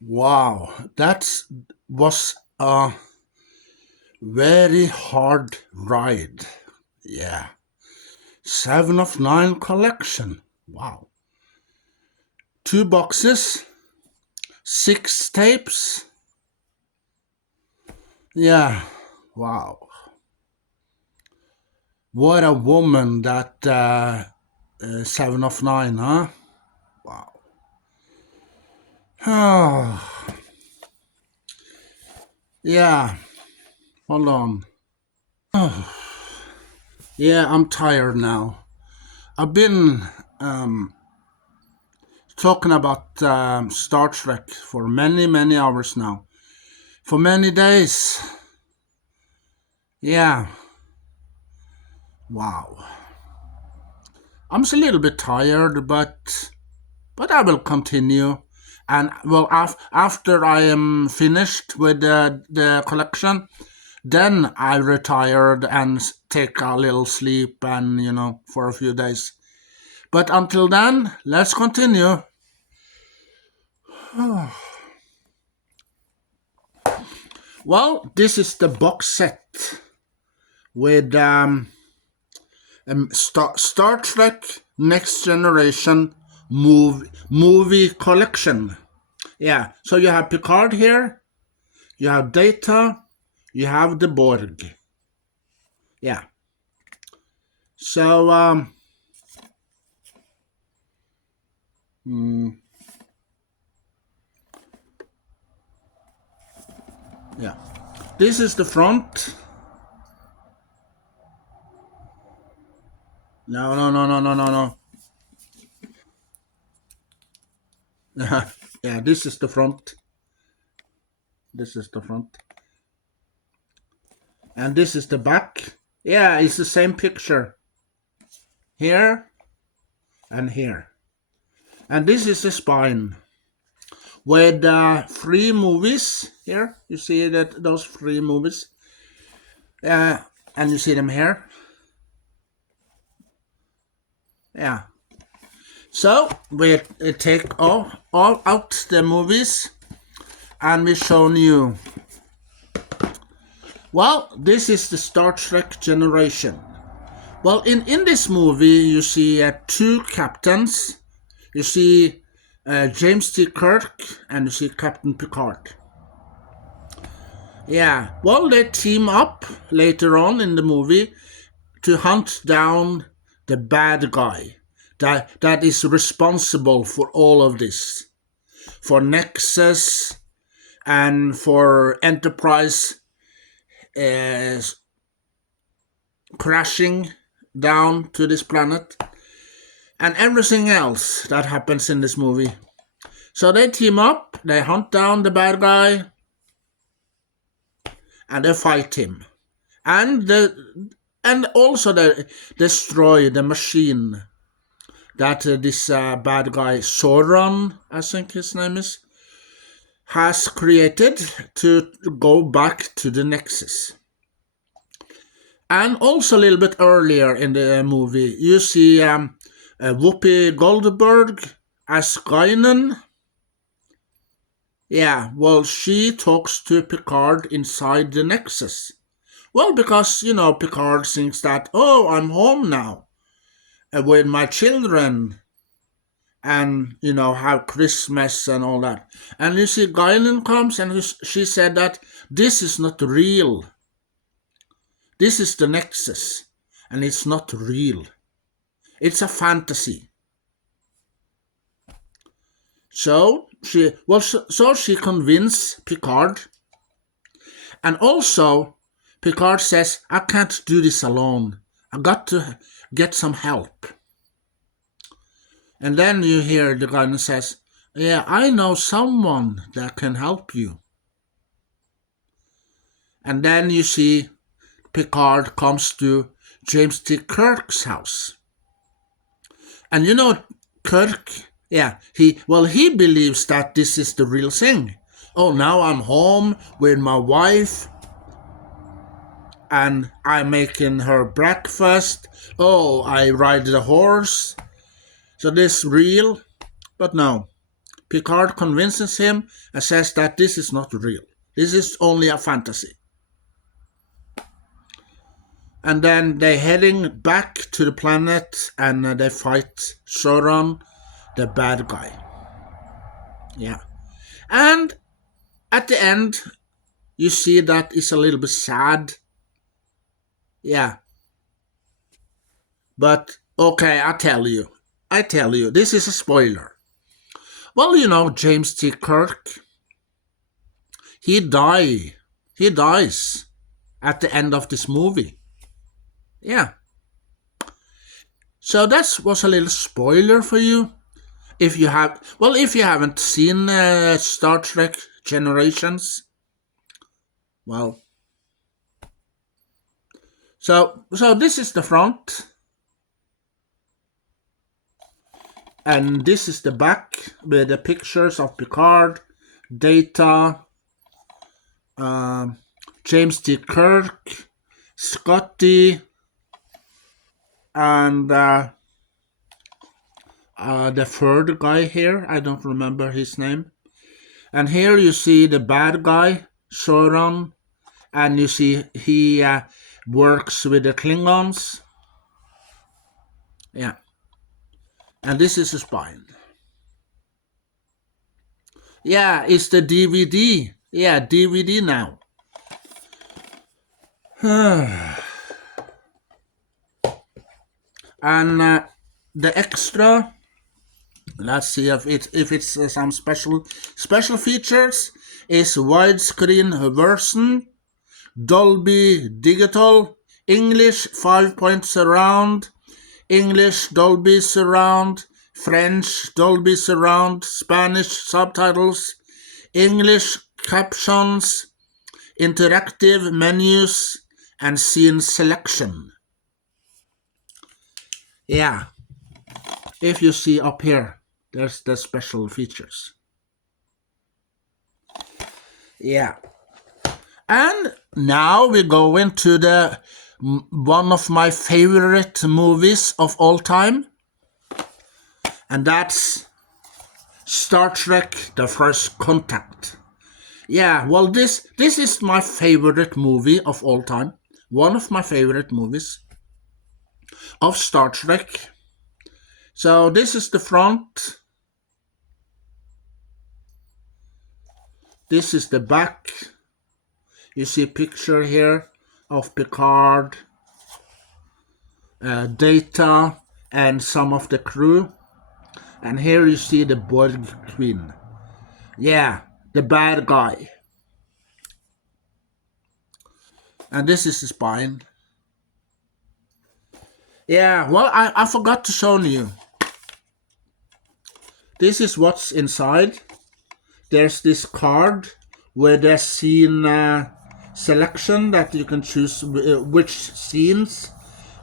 Wow, that was a very hard ride. Yeah. 7 of 9 collection. Wow. 2 boxes, 6 tapes. Yeah. Wow. What a woman that 7 of 9, huh? Wow. Oh, yeah. Hold on. Yeah, I'm tired now. I've been um, talking about Star Trek for many, many hours now. For many days. Yeah. Wow. I'm just a little bit tired, but I will continue. And well, after I am finished with the collection, then I retired and take a little sleep and for a few days. But until then, let's continue. Well, this is the box set with Star Trek Next Generation movie collection. Yeah, so you have Picard here, you have Data, you have the Borg. Yeah. So yeah, this is the front. No, no, no, no, no, no, no. Yeah, this is the front. This is the front. And this is the back. Yeah, it's the same picture. Here and here. And this is the spine. With 3 movies here. You see that those 3 movies. And you see them here. Yeah. So we take all out the movies and we shown you. Well, this is the Star Trek generation. Well, in this movie you see 2 captains. You see James T. Kirk and you see Captain Picard. Yeah, well, they team up later on in the movie to hunt down the bad guy that is responsible for all of this, for Nexus and for Enterprise crashing down to this planet and everything else that happens in this movie. So they team up, they hunt down the bad guy, and they fight him. And also they destroy the machine that this bad guy Sauron, I think his name is, has created to go back to the Nexus. And also a little bit earlier in the movie, you see Whoopi Goldberg as Guinan. Yeah, well, she talks to Picard inside the Nexus. Well, because, Picard thinks that, oh, I'm home now with my children and, have Christmas and all that. And you see, Guinan comes and she said that this is not real. This is the Nexus, and it's not real. It's a fantasy. So she convinced Picard, and also Picard says, I can't do this alone. I got to get some help. And then you hear the guy and says, yeah, I know someone that can help you. And then you see Picard comes to James T. Kirk's house. And Kirk, yeah, he believes that this is the real thing. Oh, now I'm home with my wife and I'm making her breakfast. Oh, I ride the horse. So this real, but no. Picard convinces him and says that this is not real. This is only a fantasy. And then they're heading back to the planet and they fight Sauron, the bad guy. Yeah. And at the end, you see that it's a little bit sad. Yeah. But, okay, I tell you, this is a spoiler. Well, you know, James T. Kirk, he dies at the end of this movie. Yeah. So that was a little spoiler for you. If you haven't seen Star Trek Generations, well, so this is the front, and this is the back with the pictures of Picard, Data, James T. Kirk, Scotty, and the third guy here, I don't remember his name. And here you see the bad guy, Sauron, and you see he works with the Klingons. Yeah. And this is the spine. Yeah, it's the DVD. Yeah, DVD now. And the extra, let's see if it's some special features, is widescreen version, Dolby Digital, English 5-point surround, English Dolby Surround, French Dolby Surround, Spanish subtitles, English captions, interactive menus, and scene selection. Yeah, if you see up here, there's the special features. Yeah. And now we go into the one of my favorite movies of all time, and that's Star Trek: The First Contact. Yeah, well, this is my favorite movie of all time. One of my favorite movies of Star Trek. So this is the front. This is the back. You see a picture here of Picard, Data, and some of the crew. And here you see the Borg Queen. Yeah, the bad guy. And this is the spine. Yeah, well, I forgot to show you. This is what's inside. There's this card with a scene selection that you can choose which scenes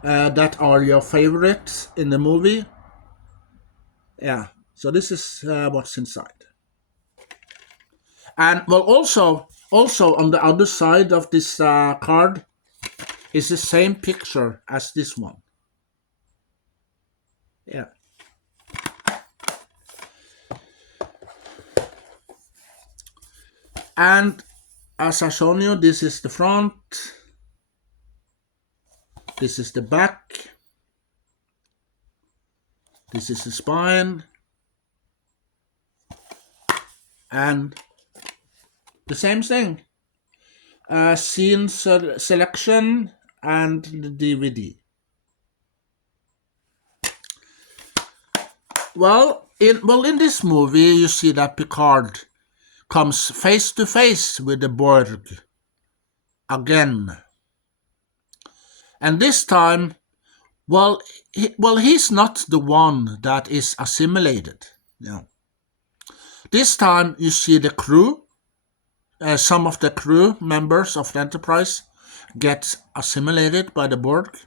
that are your favorites in the movie. Yeah, so this is what's inside. And well, also on the other side of this card is the same picture as this one. Yeah. And as I shown you, this is the front, this is the back, this is the spine, and the same thing, scene selection and the DVD. Well, in this movie, you see that Picard comes face to face with the Borg again. And this time, he's not the one that is assimilated. No. This time you see the crew, some of the crew members of the Enterprise get assimilated by the Borg.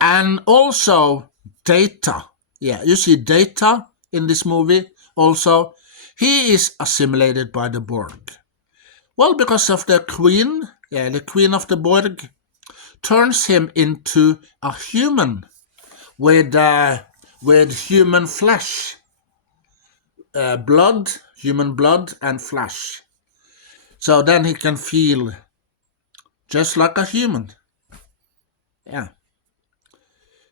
And also Data. Yeah, you see Data in this movie also. He is assimilated by the Borg. Well, because of the Queen, the Queen of the Borg, turns him into a human with human flesh. blood, human blood, and flesh. So then he can feel just like a human. Yeah.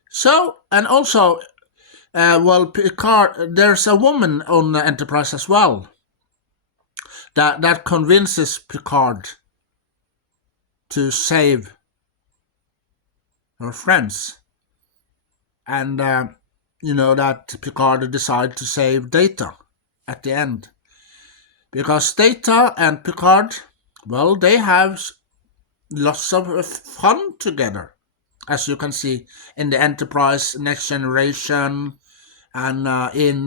So, and also, Picard, there's a woman on the Enterprise as well that convinces Picard to save her friends. And, that Picard decided to save Data at the end. Because Data and Picard, well, they have lots of fun together, as you can see in the Enterprise, Next Generation, and in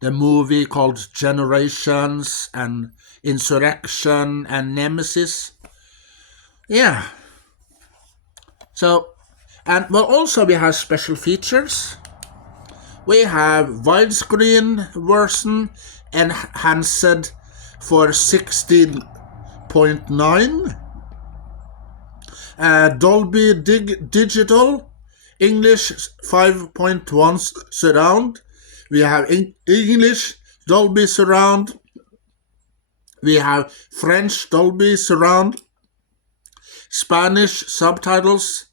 the movie called Generations, and Insurrection, and Nemesis. Yeah. So, and well, also we have special features. We have widescreen version enhanced for 16.9, Dolby Digital, English 5.1 surround. We have English Dolby surround. We have French Dolby surround, Spanish subtitles,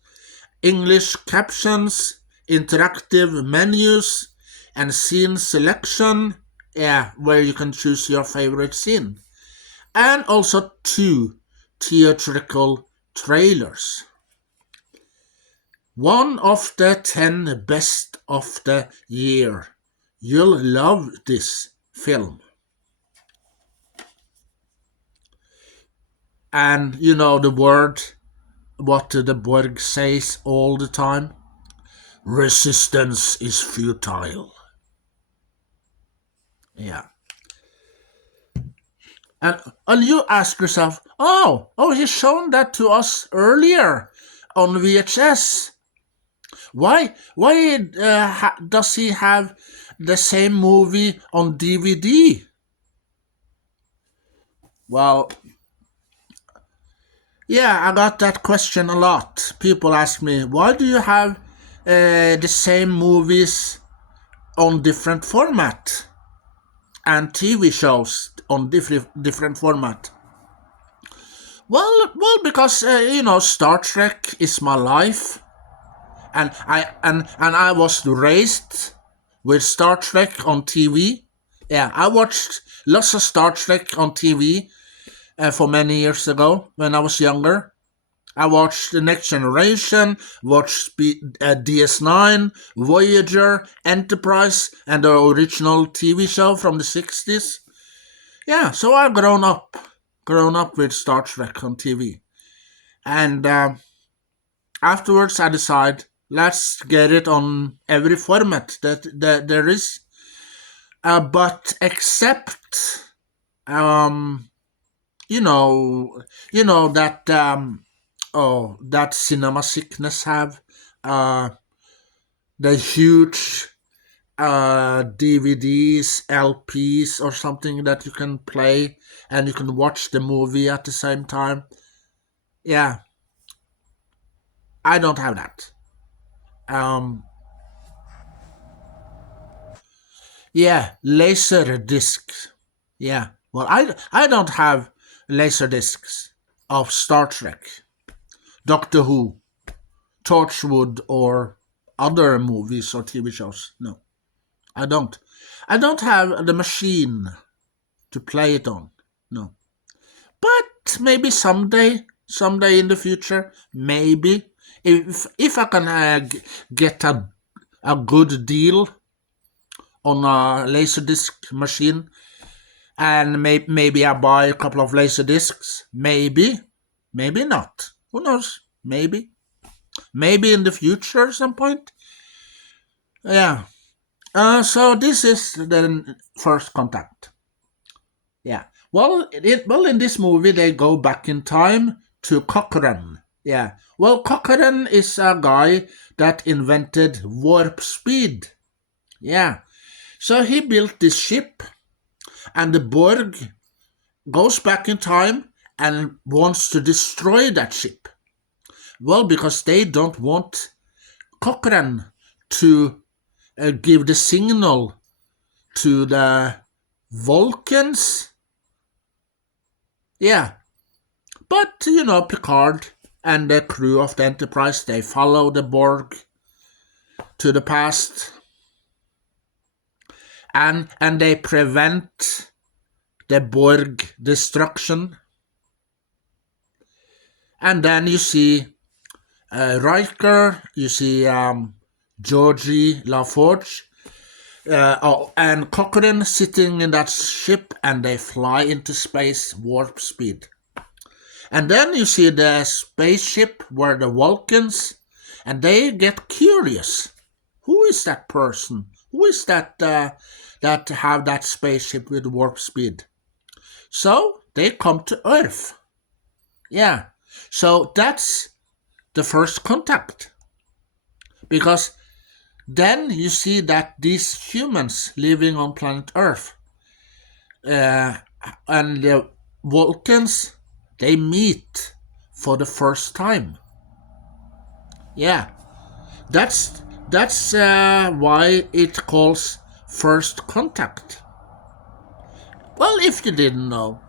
English captions, interactive menus, and scene selection, where you can choose your favorite scene. And also 2 theatrical trailers. One of the 10 best of the year. You'll love this film. And you know the word, what the Borg says all the time? Resistance is futile. Yeah. And you ask yourself, he's shown that to us earlier on VHS. Why does he have the same movie on DVD? Well, yeah, I got that question a lot. People ask me, why do you have the same movies on different format and TV shows on different format? Well, because Star Trek is my life, and I was raised with Star Trek on TV. Yeah, I watched lots of Star Trek on TV for many years ago when I was younger. I watched The Next Generation, watched DS9, Voyager, Enterprise, and the original TV show from the 60s. Yeah, so I've grown up with Star Trek on TV. And afterwards I decide, let's get it on every format that there is. But except, that cinema sickness have, the huge DVDs, LPs, or something that you can play and you can watch the movie at the same time. Yeah, I don't have that. Laser discs. Yeah, well, I don't have laser discs of Star Trek, Doctor Who, Torchwood, or other movies or TV shows. No, I don't. I don't have the machine to play it on. No. But maybe someday in the future, maybe, if I can get a good deal on a Laserdisc machine, and maybe I buy a couple of Laserdiscs, maybe not. Who knows? Maybe in the future at some point. Yeah. So this is the First Contact. Yeah. Well, in this movie they go back in time to Cochrane. Yeah. Well, Cochrane is a guy that invented warp speed. Yeah. So he built this ship, and the Borg goes back in time and wants to destroy that ship. Well, because they don't want Cochrane to give the signal to the Vulcans. Yeah, but Picard and the crew of the Enterprise, they follow the Borg to the past, and they prevent the Borg destruction. And then you see Riker, you see Geordi LaForge, and Cochrane sitting in that ship, and they fly into space warp speed. And then you see the spaceship where the Vulcans, and they get curious. Who is that person? Who is that that have that spaceship with warp speed? So they come to Earth. Yeah. So that's the first contact. Because then you see that these humans living on planet Earth and the Vulcans, they meet for the first time. Yeah, that's why it calls first contact. Well, if you didn't know.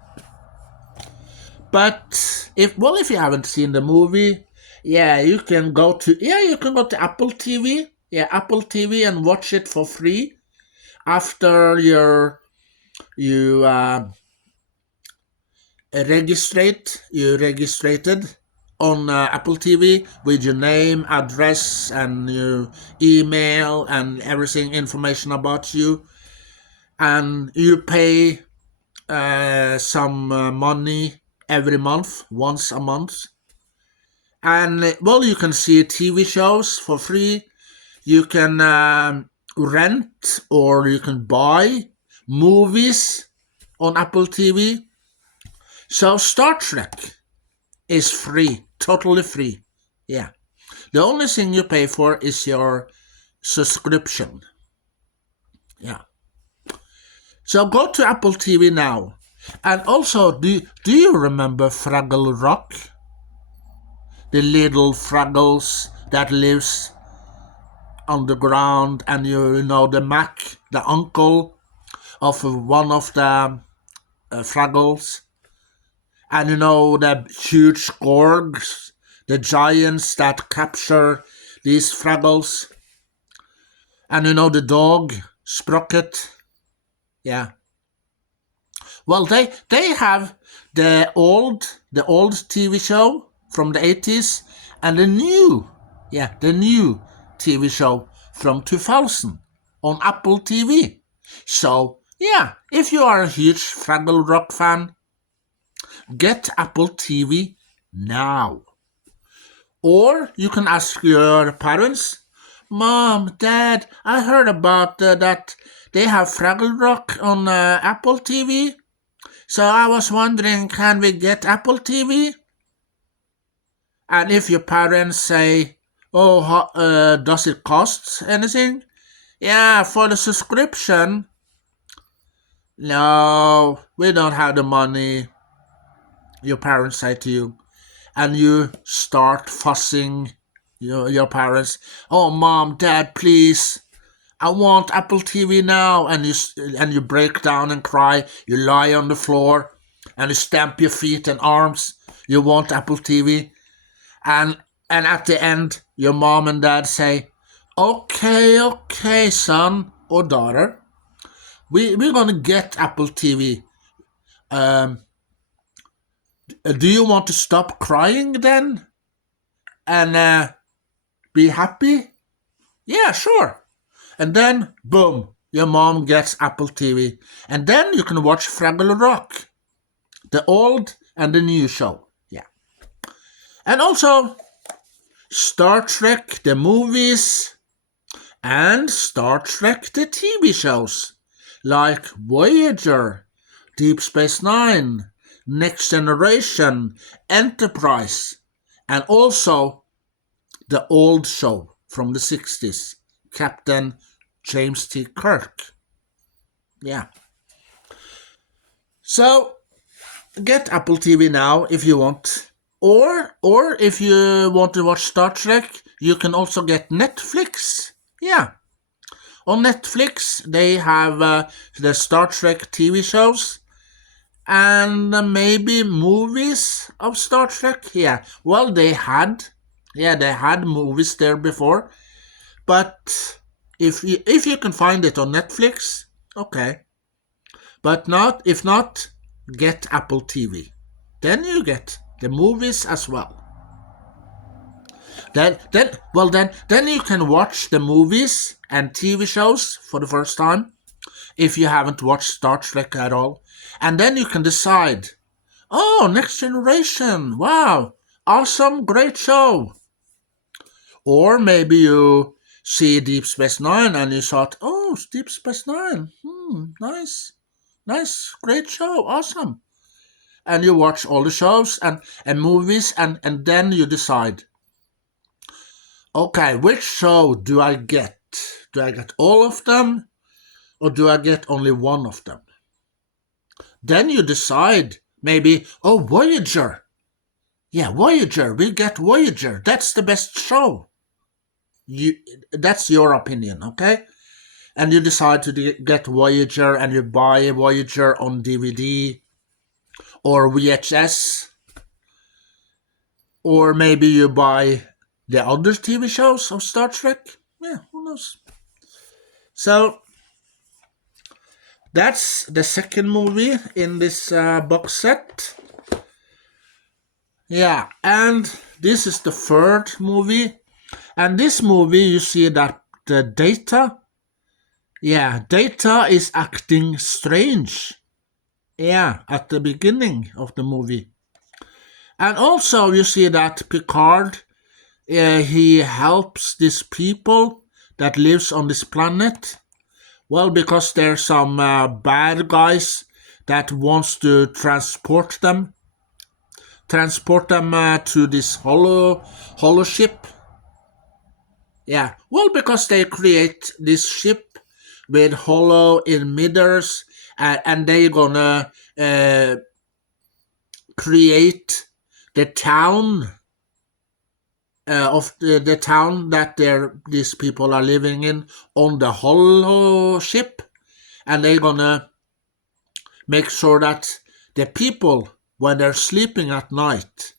But if you haven't seen the movie, you can go to Apple TV. Yeah, Apple TV, and watch it for free after you registered on Apple TV with your name, address, and your email and everything, information about you, and you pay some money every month, once a month, and you can see TV shows for free. You can rent or you can buy movies on Apple TV. So Star Trek is free, totally free. Yeah. The only thing you pay for is your subscription. Yeah. So go to Apple TV now. And also, do you remember Fraggle Rock? The little Fraggles that lives on the ground, and the Mac, the uncle of one of the Fraggles, and the huge Gorgs, the giants that capture these Fraggles, and the dog Sprocket. Yeah. Well, they have the old TV show from the 80s and the new TV show from 2000 on Apple TV. So, if you are a huge Fraggle Rock fan, get Apple TV now. Or you can ask your parents, Mom, Dad, I heard about that they have Fraggle Rock on Apple TV. So I was wondering, can we get Apple TV? And if your parents say, does it cost anything? Yeah, for the subscription. No, we don't have the money, your parents say to you. And you start fussing your parents. Oh, Mom, Dad, please, I want Apple TV now. And you break down and cry. You lie on the floor and you stamp your feet and arms. You want Apple TV. And at the end, your mom and dad say, okay, son or daughter, we're going to get Apple TV. Do you want to stop crying then? And be happy? Yeah, sure. And then, boom, your mom gets Apple TV. And then you can watch Fraggle Rock, the old and the new show. Yeah. And also, Star Trek, the movies, and Star Trek, the TV shows, like Voyager, Deep Space Nine, Next Generation, Enterprise, and also the old show from the 60s, Captain James T. Kirk. Yeah. So, get Apple TV now if you want. Or if you want to watch Star Trek, you can also get Netflix. Yeah. On Netflix, they have the Star Trek TV shows and maybe movies of Star Trek. Yeah, well, they had movies there before, but if you can find it on Netflix, okay. But not if not, get Apple TV. Then you get the movies as well. Then you can watch the movies and TV shows for the first time if you haven't watched Star Trek at all, and then you can decide. Oh, Next Generation! Wow, awesome, great show. Or maybe you see Deep Space Nine and you thought, oh, Deep Space Nine, nice, nice, great show, awesome. And you watch all the shows and movies and then you decide, okay, which show do I get? Do I get all of them or do I get only one of them? Then you decide, maybe, oh, Voyager. Yeah, Voyager, we get Voyager. That's the best show. That's your opinion, okay? And you decide to get Voyager and you buy Voyager on DVD or VHS. Or maybe you buy the other TV shows of Star Trek. Yeah, who knows? So that's the second movie in this box set. Yeah, and this is the third movie. And this movie, you see that the Data is acting strange. Yeah, at the beginning of the movie. And also you see that Picard, he helps these people that lives on this planet. Well, because there's some bad guys that wants to transport them to this hollow ship. Yeah, well, because they create this ship with hollow emitters, and they're gonna create the town of the town that these people are living in on the hollow ship, and they're gonna make sure that the people, when they're sleeping at night,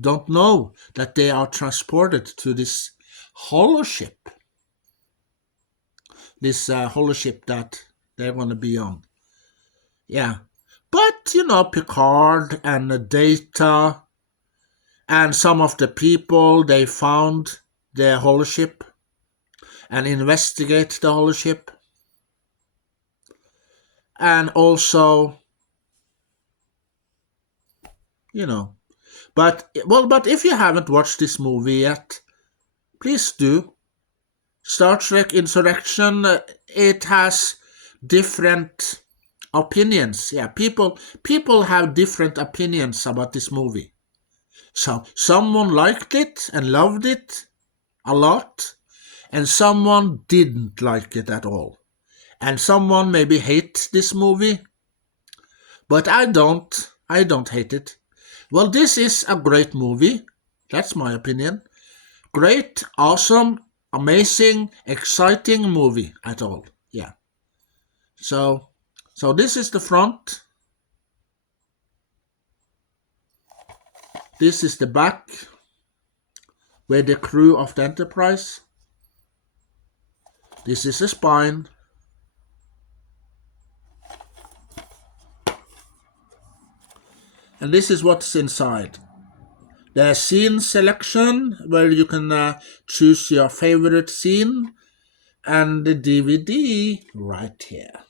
don't know that they are transported to this hollow ship. This hollow ship that they're gonna be on. Yeah. But, Picard and the Data and some of the people, they found the holoship and investigate the holoship. And also, but if you haven't watched this movie yet, please do. Star Trek Insurrection, it has different opinions. Yeah, people have different opinions about this movie. So someone liked it and loved it a lot, and someone didn't like it at all. And someone maybe hates this movie, but I don't hate it. Well, this is a great movie. That's my opinion. Great, awesome, amazing, exciting movie at all. Yeah. So this is the front. This is the back with the crew of the Enterprise. This is the spine. And this is what's inside. The scene selection, where you can choose your favorite scene, and the DVD right here.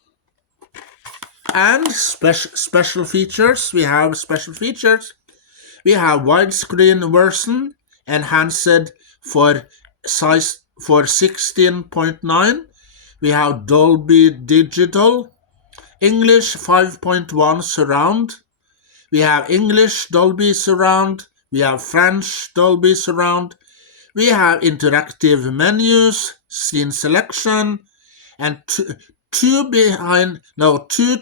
And special features. We have special features. We have widescreen version, enhanced for size for 16.9. We have Dolby Digital, English 5.1 surround. We have English Dolby Surround. We have French Dolby Surround. We have interactive menus, scene selection, and two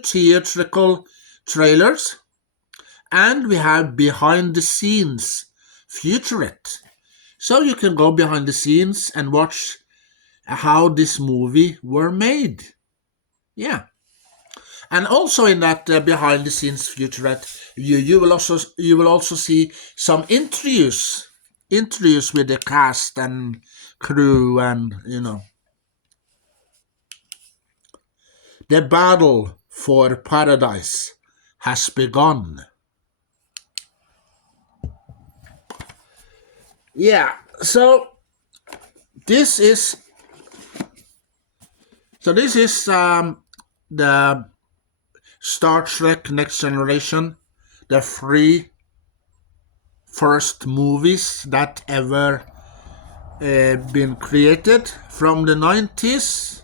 theatrical trailers. And we have behind the scenes featurette. So you can go behind the scenes and watch how this movie were made. Yeah. And also in that behind the scenes featurette, you will also see some interviews with the cast and crew, and the battle for paradise has begun. Yeah. This is this is the Star Trek Next Generation, the three first movies that ever been created from the 90s.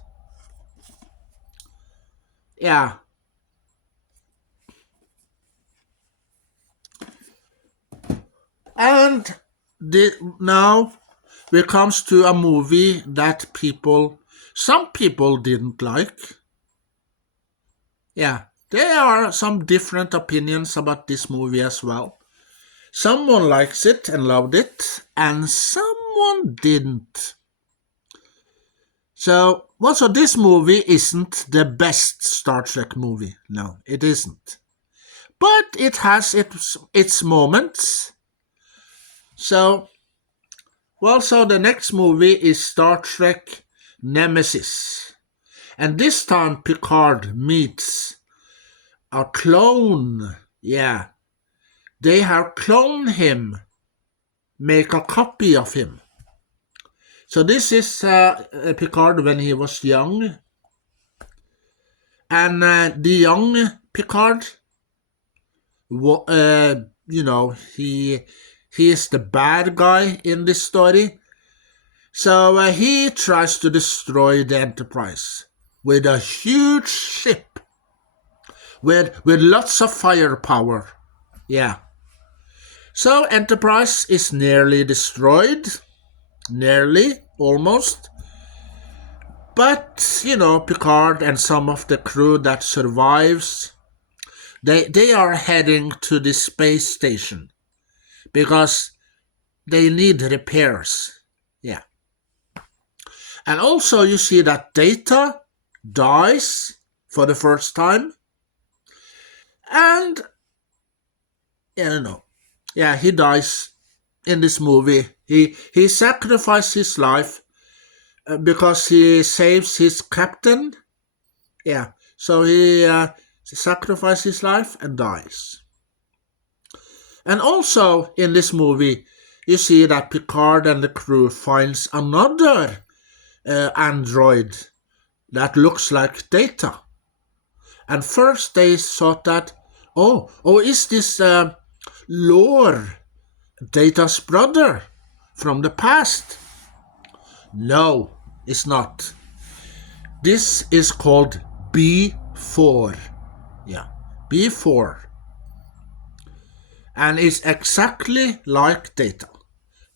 Yeah. And now it comes to a movie that some people didn't like. Yeah. There are some different opinions about this movie as well. Someone likes it and loved it, and someone didn't. So this movie isn't the best Star Trek movie. No, it isn't. But it has its moments. So the next movie is Star Trek Nemesis. And this time Picard meets a clone. Yeah. They have cloned him, make a copy of him. So this is Picard when he was young. And the young Picard, he is the bad guy in this story. So he tries to destroy the Enterprise with a huge ship with lots of firepower. Yeah. So Enterprise is nearly destroyed. Nearly, almost. But, Picard and some of the crew that survives, they are heading to the space station because they need repairs. Yeah. And also you see that Data dies for the first time. And, he dies in this movie. He sacrificed his life because he saves his captain. Yeah. So he sacrifices his life and dies. And also in this movie, you see that Picard and the crew finds another android that looks like Data. And first they thought that, is this Lore, Data's brother from the past? No, it's not. This is called B4. Yeah, B4. And it's exactly like Data,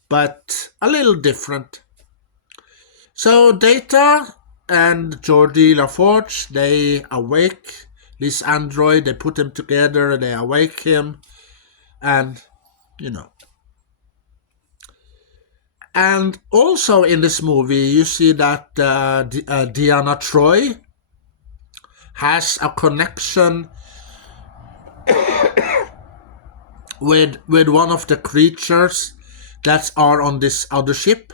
but a little different. So Data and Geordi LaForge, they awake this android, they put them together, they awake him, and, And also in this movie, you see that Deanna Troi has a connection with one of the creatures that are on this other ship.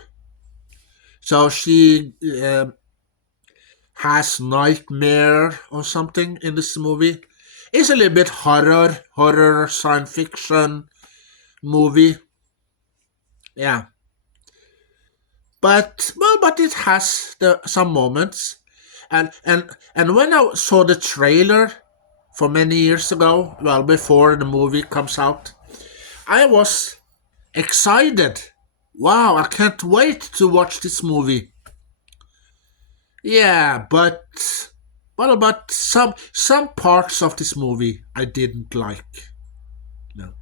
So she has nightmare or something in this movie. It's a little bit horror science fiction movie. Yeah. But it has some moments. And when I saw the trailer for many years ago, well, before the movie comes out, I was excited. Wow, I can't wait to watch this movie. Yeah, but some parts of this movie I didn't like. No.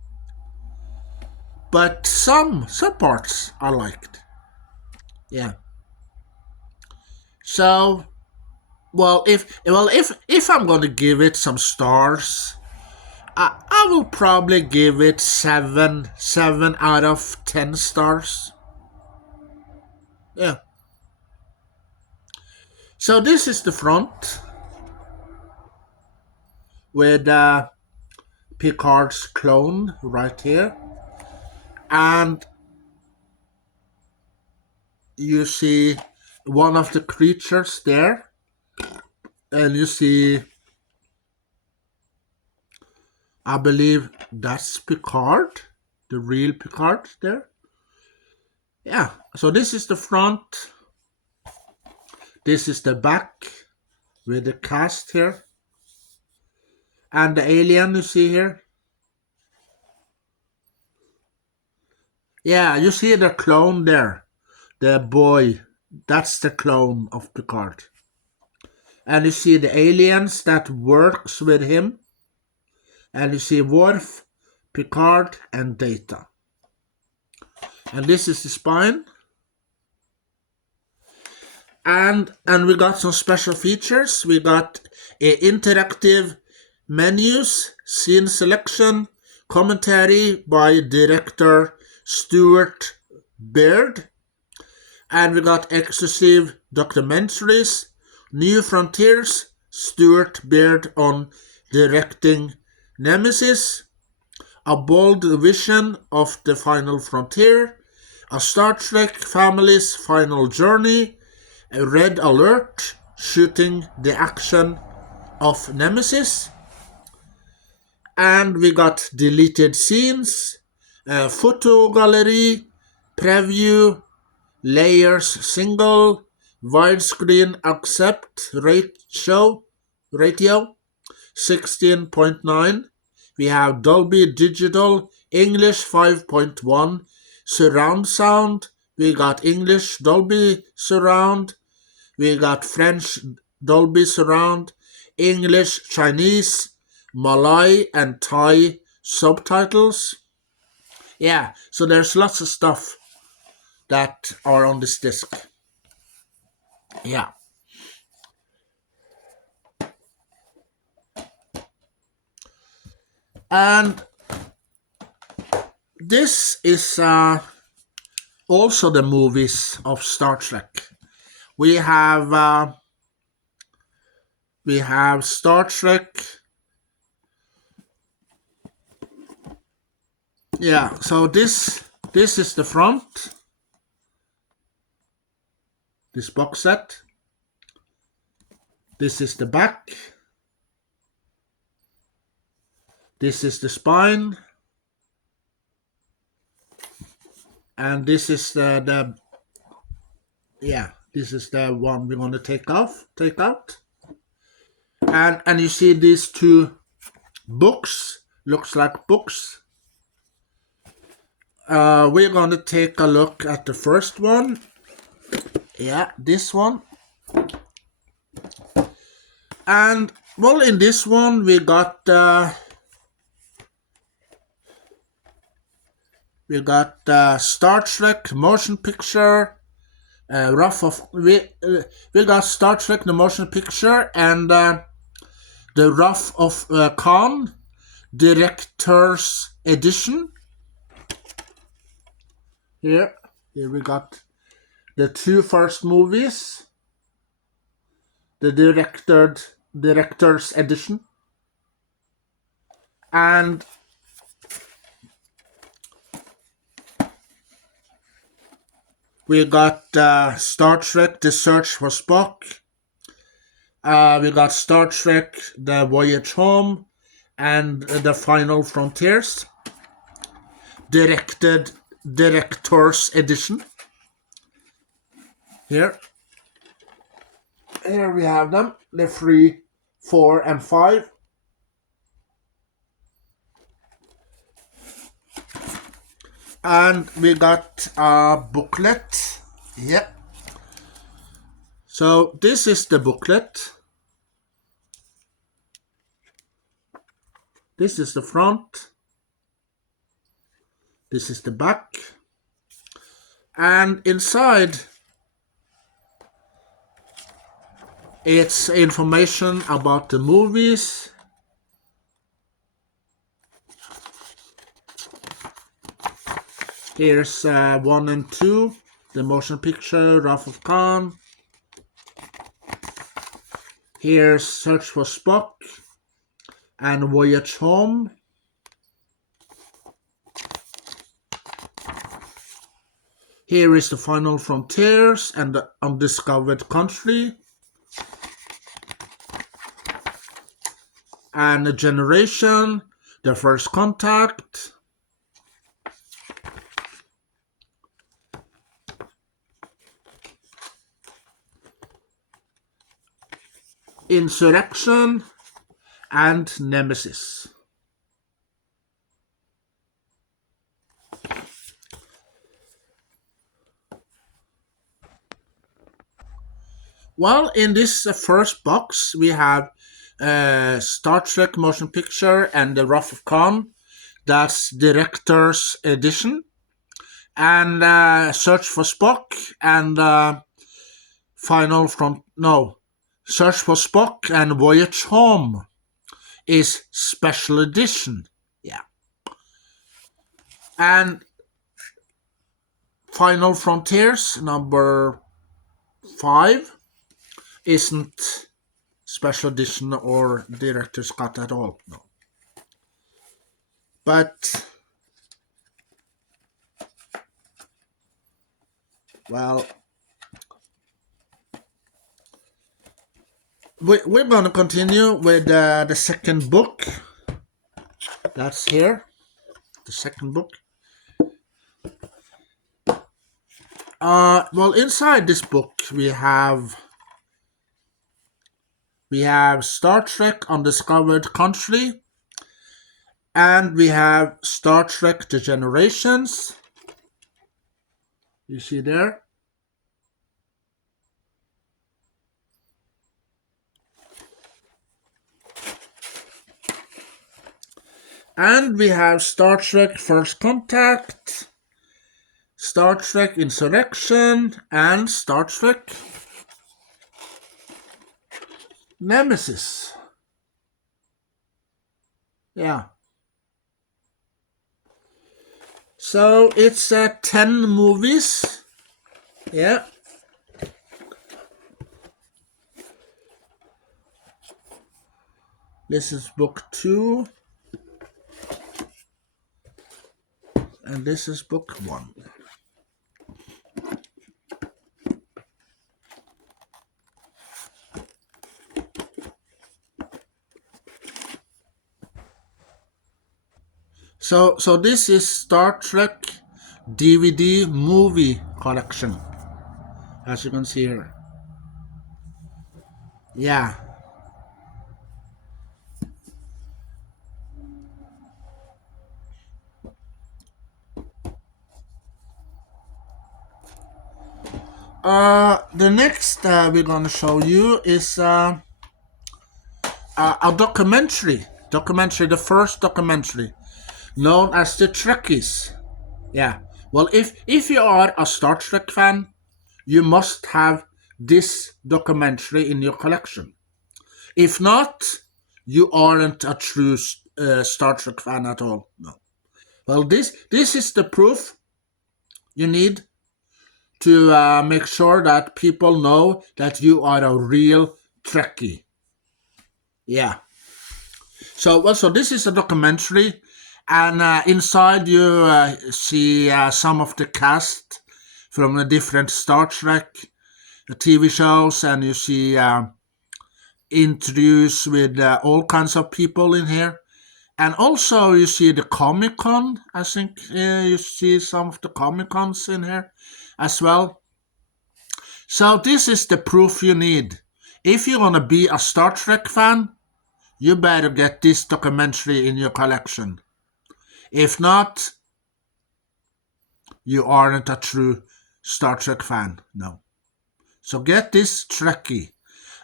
But some parts I liked. Yeah. So, if I'm going to give it some stars, I will probably give it 7 out of 10 stars. Yeah. So this is the front with Picard's clone right here, and you see one of the creatures there, and you see, I believe that's Picard, the real Picard there. Yeah, so this is the front, this is the back with the cast here, and the alien you see here. Yeah, you see the clone there, the boy, that's the clone of Picard. And you see the aliens that works with him, and you see Worf, Picard, and Data. And this is the spine. And we got some special features. We got interactive menus, scene selection, commentary by director Stuart Baird, and we got exclusive documentaries, New Frontiers, Stuart Baird on directing Nemesis, a bold vision of the final frontier, a Star Trek family's final journey, a Red Alert shooting the action of Nemesis, and we got deleted scenes, photo gallery, preview, layers single, widescreen accept ratio 16.9. We have Dolby Digital, English 5.1, surround sound. We got English Dolby Surround. We got French Dolby Surround, English, Chinese, Malay, and Thai subtitles. Yeah, so there's lots of stuff that are on this disc. Yeah. And this is also the movies of Star Trek. We have Star Trek. Yeah, so this is the front. This box set. This is the back. This is the spine. And this is the this is the one we're going to take out. And you see these two books, looks like books. We're going to take a look at the first one. Yeah, this one. And, well, in this one we got Star Trek motion picture, we got Star Trek the motion picture and the Wrath of Khan director's edition. Here we got the two first movies, the director's edition, and we got Star Trek The Search for Spock, we got Star Trek The Voyage Home, and The Final Frontiers, director's edition. Here we have them, the 3, 4, and 5. And we got a booklet. Yep. So this is the booklet. This is the front. This is the back. And inside it's information about the movies. Here's 1 and 2, the motion picture, Wrath of Khan. Here's Search for Spock and Voyage Home. Here is The Final Frontiers and The Undiscovered Country. And A Generation, The First Contact. Insurrection and Nemesis. Well, in this first box, we have Star Trek Motion Picture and The Wrath of Khan. That's Director's Edition. And Search for Spock and Search for Spock and Voyage Home is Special Edition. Yeah. And Final Frontiers number 5 isn't Special Edition or Director's Cut at all. No. But, well, we're going to continue with the second book. That's here. The second book. Well, inside this book we have Star Trek Undiscovered Country, and we have Star Trek The Generations. You see there. And we have Star Trek First Contact, Star Trek Insurrection, and Star Trek Nemesis. Yeah. So it's 10 movies. Yeah. This is book 2. And this is book 1. So this is Star Trek DVD movie collection, as you can see here. Yeah. The next we're going to show you is a documentary, the first documentary, known as The Trekkies. Yeah. Well, if you are a Star Trek fan, you must have this documentary in your collection. If not, you aren't a true Star Trek fan at all. No. Well, this is the proof you need to make sure that people know that you are a real Trekkie. Yeah. So this is a documentary, and inside you see some of the cast from the different Star Trek TV shows, and you see interviews with all kinds of people in here. And also you see the Comic-Con. I think you see some of the Comic-Cons in here as well. So this is the proof you need. If you want to be a Star Trek fan, you better get this documentary in your collection. If not, you aren't a true Star Trek fan. No. So get this Trekkie.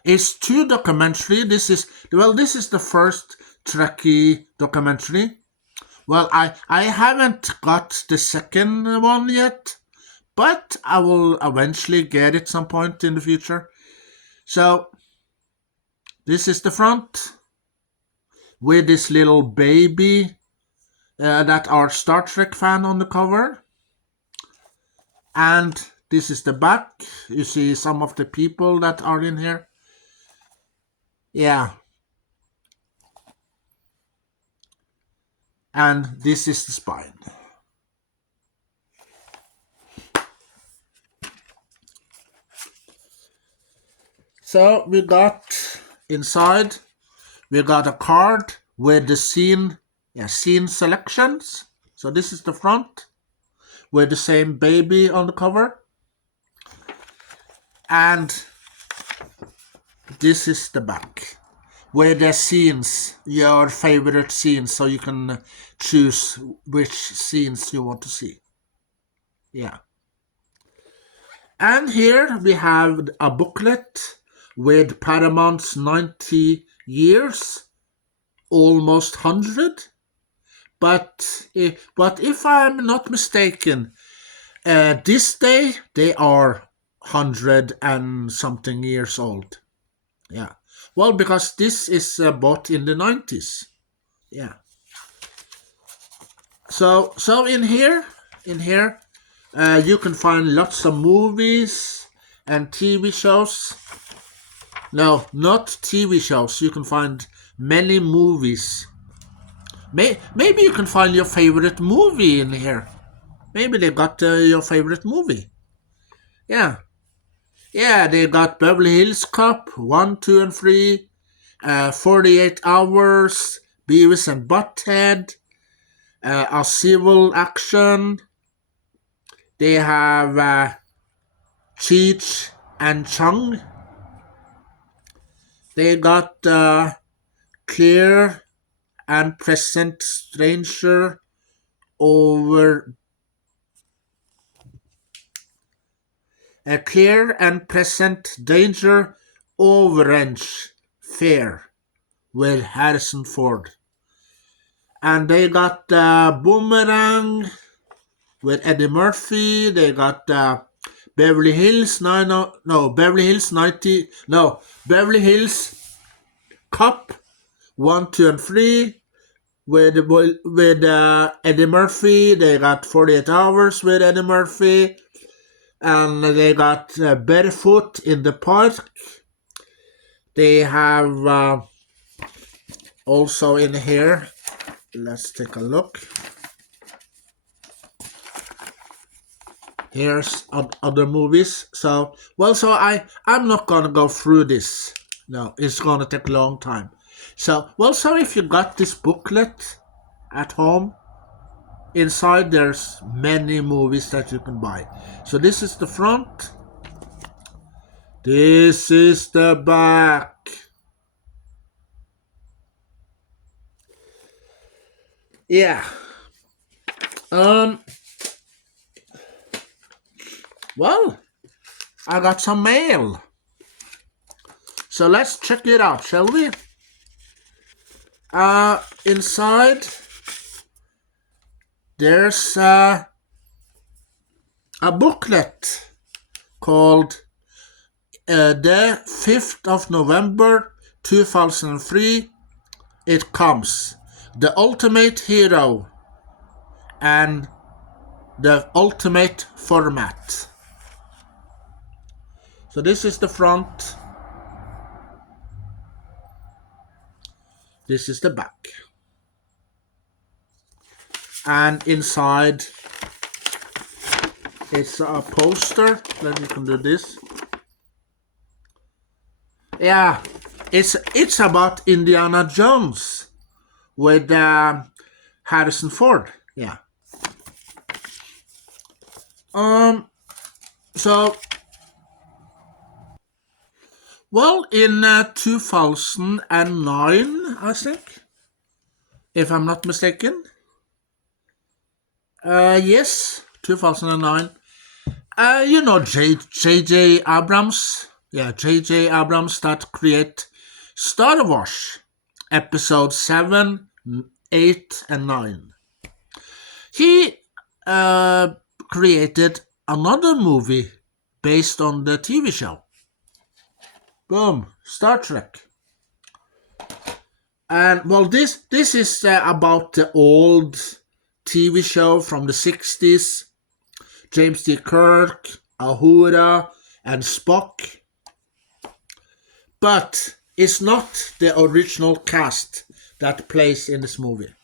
It's 2 documentary. This is the first Trekkie documentary. Well, I haven't got the second one yet, but I will eventually get it some point in the future. So this is the front with this little baby that are Star Trek fan on the cover. And this is the back. You see some of the people that are in here. Yeah, and this is the spine. So we got inside, we got a card with the scene selections. So this is the front with the same baby on the cover. And this is the back with the scenes, your favorite scenes, so you can choose which scenes you want to see. Yeah. And here we have a booklet with Paramount's 90 years, almost 100. But if I'm not mistaken, this day they are 100 and something years old. Yeah. Well, because this is bought in the 90s. Yeah. So in here, you can find lots of movies and TV shows. No, not TV shows. You can find many movies. Maybe you can find your favorite movie in here. Maybe they got your favorite movie. Yeah. Yeah, they got Beverly Hills Cop 1, 2, and 3, 48 Hours, Beavis and Butthead, a civil action. They have Cheech and Chong. They got Clear and Present Stranger over a Clear and Present Danger Orange Fair with Harrison Ford. And they got Boomerang with Eddie Murphy. They got Beverly Hills Beverly Hills Cop 1, 2, and 3 with Eddie Murphy. They got 48 Hours with Eddie Murphy, and they got Barefoot in the Park. They have also in here. Let's take a look. Here's other movies. I'm not gonna go through this. No, it's gonna take a long time. So if you got this booklet at home, inside there's many movies that you can buy. So this is the front. This is the back. Yeah. Well, I got some mail. So let's check it out, shall we? Inside, there's a booklet called the 5th of November 2003. It comes The Ultimate Hero and the Ultimate Format. So this is the front. This is the back. And inside it's a poster. Then you can do this. Yeah, it's about Indiana Jones with Harrison Ford. Yeah. So, well, in 2009, I think, if I'm not mistaken. Yes, 2009. You know J.J. Abrams. Yeah, J.J. Abrams that create Star Wars, Episode 7, 8, and 9. He created another movie based on the TV show. Boom, Star Trek. And well, this is about the old TV show from the 60s. James T. Kirk, Uhura, and Spock. But is not the original cast that plays in this movie.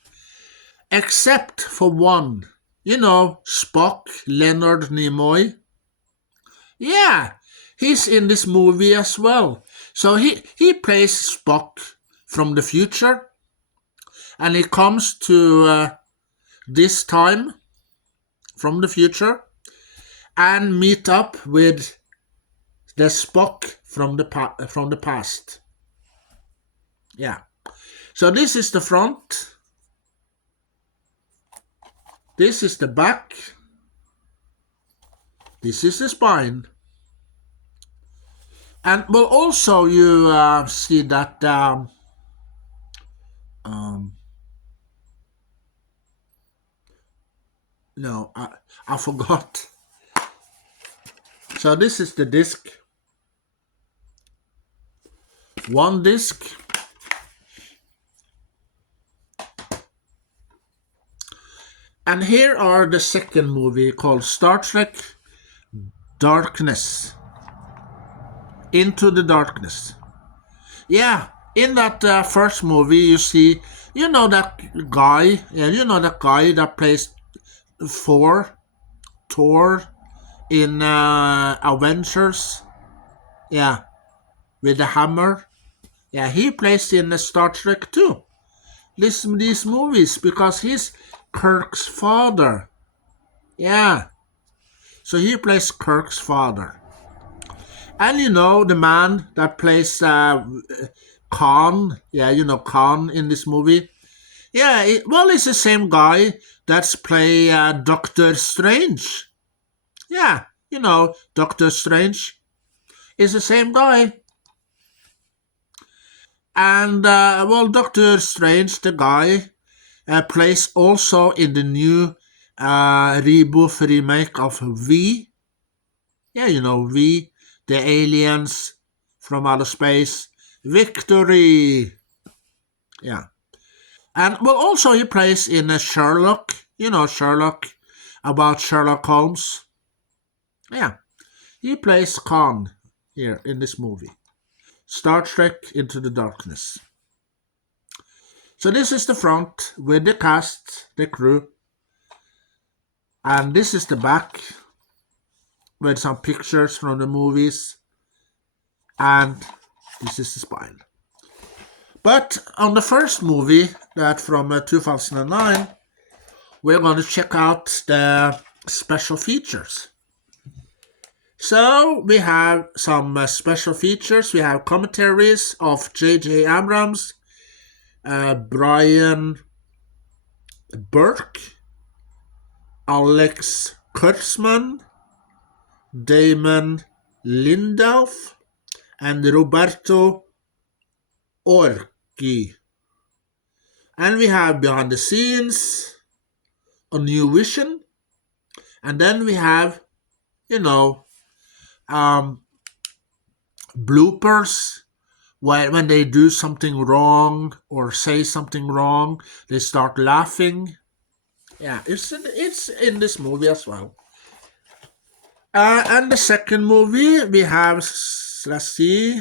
Except for one. You know, Spock, Leonard Nimoy. Yeah, he's in this movie as well. So he plays Spock from the future. And he comes to this time from the future and meet up with the Spock from the past. Yeah. So this is the front. This is the back. This is the spine. And well, also you see that no, I forgot. So this is the disc. One disc. And here are the second movie called Star Trek Darkness. Into the Darkness. Yeah, in that first movie you see, that guy, that plays Thor in Avengers. Yeah, with the hammer. Yeah, he plays in Star Trek too. These movies because he's Kirk's father. Yeah, so he plays Kirk's father. And the man that plays Khan, Khan in this movie. Yeah, it's the same guy that's play Doctor Strange. Yeah, Doctor Strange is the same guy. And, Doctor Strange, the guy, plays also in the new reboot remake of V. Yeah, V, the aliens from outer space. Victory! Yeah. And, also he plays in Sherlock. Sherlock, about Sherlock Holmes. Yeah. He plays Khan here in this movie. Star Trek Into the Darkness. So this is the front with the cast, the crew. And this is the back with some pictures from the movies. And this is the spine. But on the first movie, that from 2009, we're going to check out the special features. So we have some special features. We have commentaries of J.J. Abrams, Brian Burke, Alex Kurtzman, Damon Lindelof, and Roberto Orci. And we have behind the scenes, a new vision, and then we have, bloopers. When they do something wrong or say something wrong, they start laughing. Yeah, it's in this movie as well. And the second movie we have, let's see.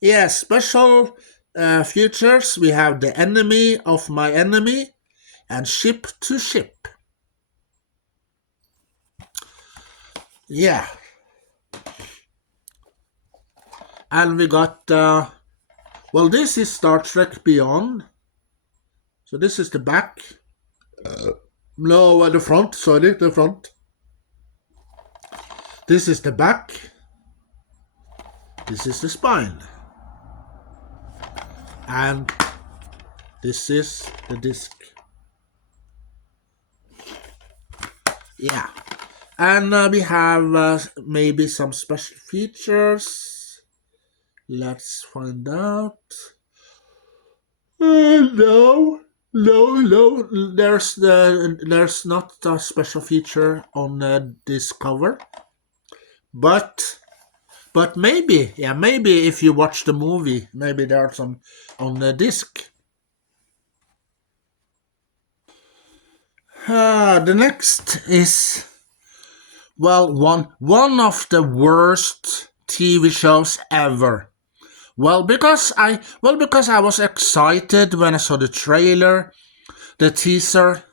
Yeah, special features. We have The Enemy of My Enemy and Ship to Ship. Yeah. And we got, this is Star Trek Beyond. So this is the back. No, the front, sorry, the front. This is the back. This is the spine. And this is the disc. Yeah. And we have maybe some special features. Let's find out. No. There's not a special feature on this cover. But maybe if you watch the movie, maybe there are some on the disc. The next is, one of the worst TV shows ever. Because I was excited when I saw the trailer, the teaser,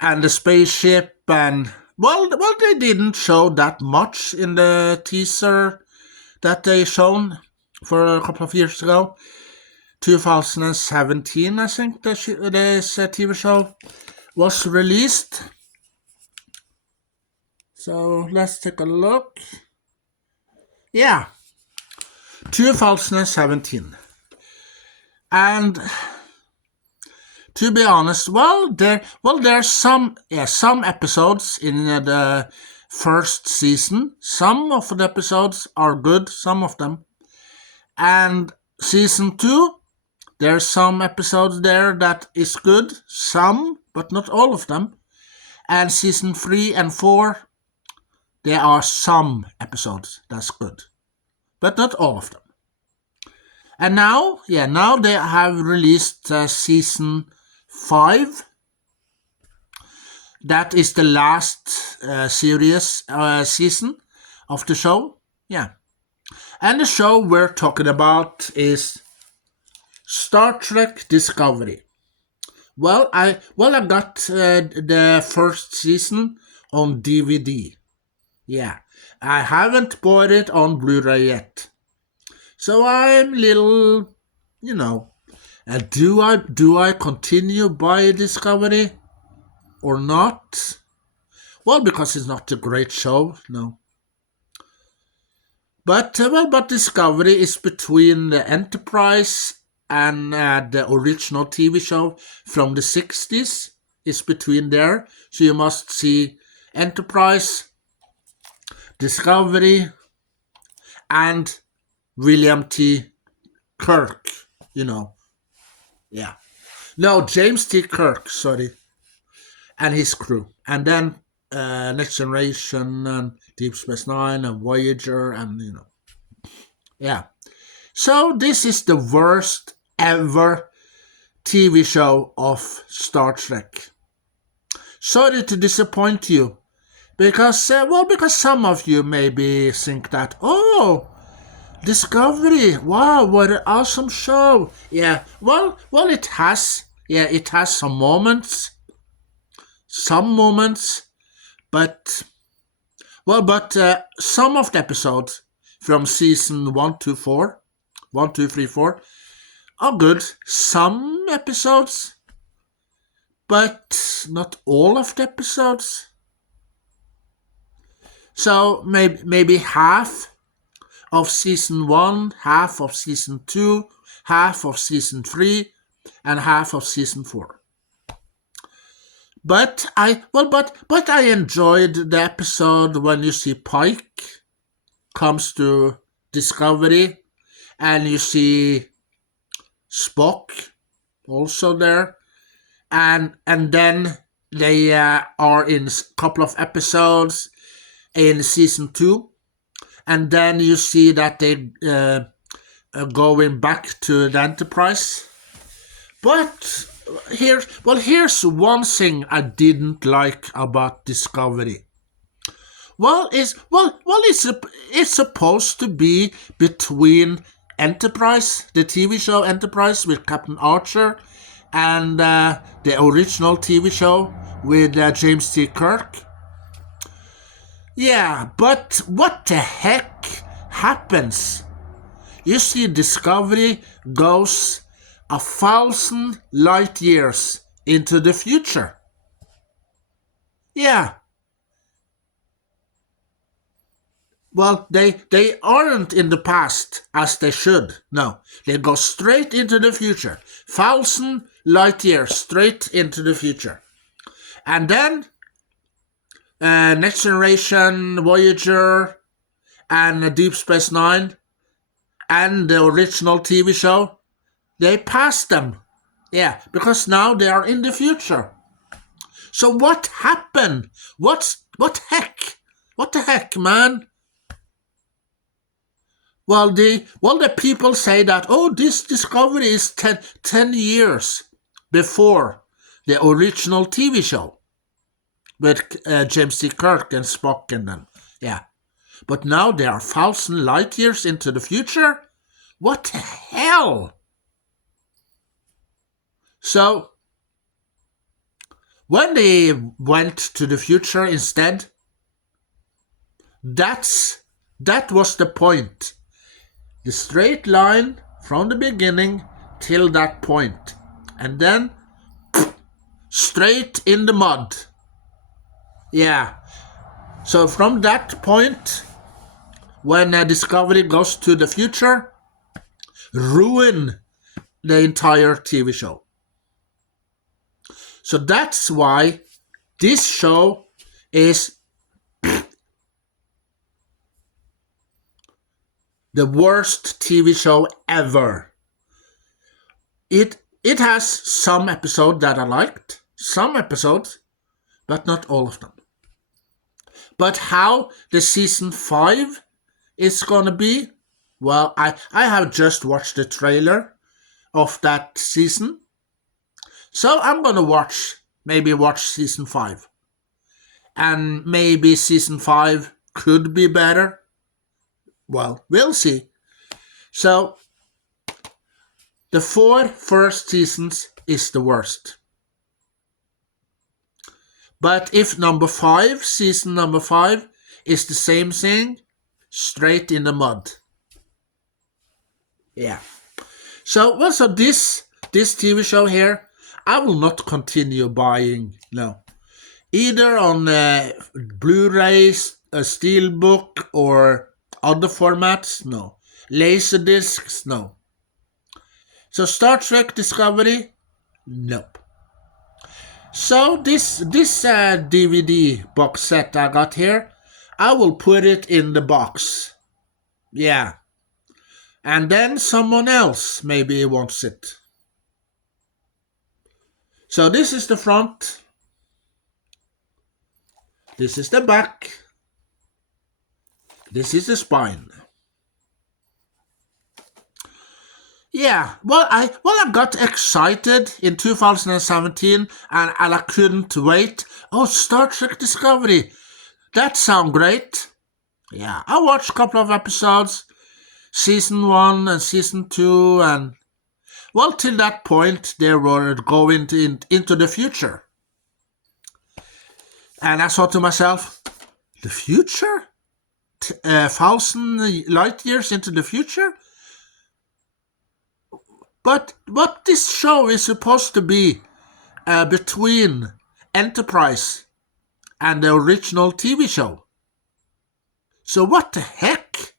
and the spaceship, and they didn't show that much in the teaser that they shown for a couple of years ago. 2017, I think, this TV show was released. So let's take a look. Yeah, 2017. And to be honest, there's some episodes in the first season. Some of the episodes are good, some of them. And season 2, there's some episodes there that is good, some, but not all of them. And season 3 and 4, there are some episodes that's good, but not all of them. And now they have released season 5. That is the last season of the show. Yeah. And the show we're talking about is Star Trek Discovery. I got the first season on DVD. Yeah, I haven't bought it on Blu-ray yet. So I'm little, do I continue by Discovery or not? Well, because it's not a great show, no. But Discovery is between the Enterprise and the original TV show from the 60s. It's between there, so you must see Enterprise, Discovery, and William T. Kirk, Yeah. No, James T. Kirk, sorry. And his crew. And then Next Generation and Deep Space Nine and Voyager and, Yeah. So this is the worst ever TV show of Star Trek. Sorry to disappoint you. Because some of you maybe think that, Discovery, wow, what an awesome show. Yeah, it has some moments, but some of the episodes from season 1 to 4, 1, 2, 3, 4, are good. Some episodes, but not all of the episodes. So maybe half of season 1, half of season 2, half of season 3, and half of season 4. But I enjoyed the episode when you see Pike comes to Discovery, and you see Spock also there, and then they are in a couple of episodes in season 2, and then you see that they going back to the Enterprise. But here's one thing I didn't like about Discovery. It's supposed to be between Enterprise, the TV show Enterprise with Captain Archer, and the original TV show with James T. Kirk. Yeah, but what the heck happens? You see, Discovery goes 1,000 light years into the future. Yeah. Well, they aren't in the past as they should. No, they go straight into the future. 1,000 light years straight into the future. And then Next Generation, Voyager, and Deep Space Nine, and the original TV show, they passed them. Yeah, because now they are in the future. So what happened? What heck? What the heck, man? Well, the people say that, this Discovery is 10 years before the original TV show with James T. Kirk and Spock and them. Yeah. But now they are 1,000 light years into the future? What the hell? So, when they went to the future instead, that was the point. The straight line from the beginning till that point. And then, straight in the mud. Yeah. So from that point, when Discovery goes to the future, ruin the entire TV show. So that's why this show is the worst TV show ever. It has some episodes that I liked, some episodes, but not all of them. But how the season 5 is gonna be, well, I have just watched the trailer of that season. So I'm gonna maybe watch season 5. And maybe season 5 could be better. Well, we'll see. So, the 4 first seasons is the worst. But if season number 5, is the same thing, straight in the mud. Yeah. So this TV show here, I will not continue buying, no. Either on Blu-rays, a Steelbook, or other formats, no. Laserdiscs, no. So Star Trek Discovery, nope. So this DVD box set I got here, I will put it in the box. Yeah. And then someone else maybe wants it. So this is the front. This is the back. This is the spine. Yeah, well, I got excited in 2017 and I couldn't wait. Oh, Star Trek Discovery. That sounds great. Yeah, I watched a couple of episodes, season 1 and season 2, and well, till that point, they were going into the future. And I thought to myself, the future? 1,000 light years into the future? But what this show is supposed to be between Enterprise and the original TV show. So what the heck?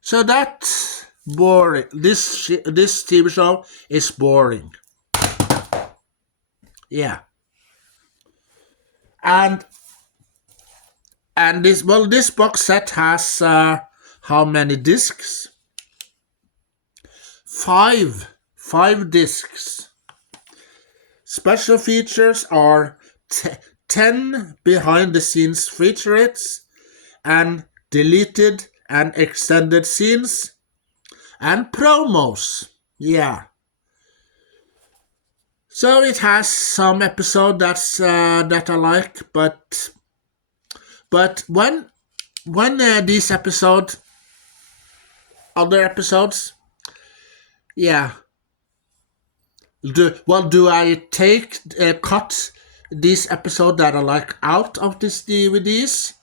So that's boring. This TV show is boring. Yeah. And this box set has how many discs? 5 discs. Special features are 10 behind the scenes featurettes and deleted and extended scenes and promos. Yeah. So it has some episode that I like, but when these other episodes, yeah. Do I cut this episode that I like out of these DVDs?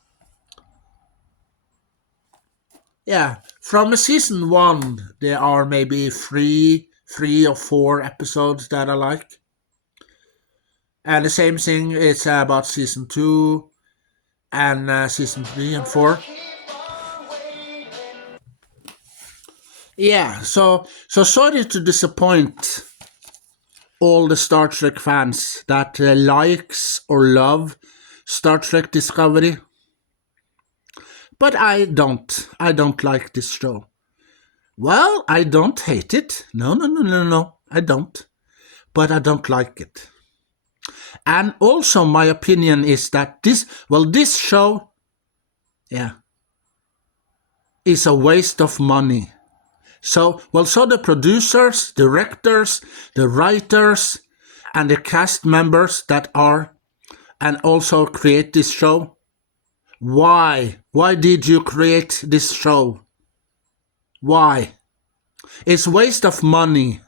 Yeah, from season 1, there are maybe 3 or 4 episodes that I like. And the same thing is about season 2 and season 3 and 4. Yeah, so sorry to disappoint all the Star Trek fans that likes or love Star Trek Discovery. But I don't like this show. Well, I don't hate it. No, I don't. But I don't like it. And also my opinion is that this show, yeah, is a waste of money. So the producers, directors, the writers, and the cast members that are and also create this show, Why did you create this show? Why? It's waste of money.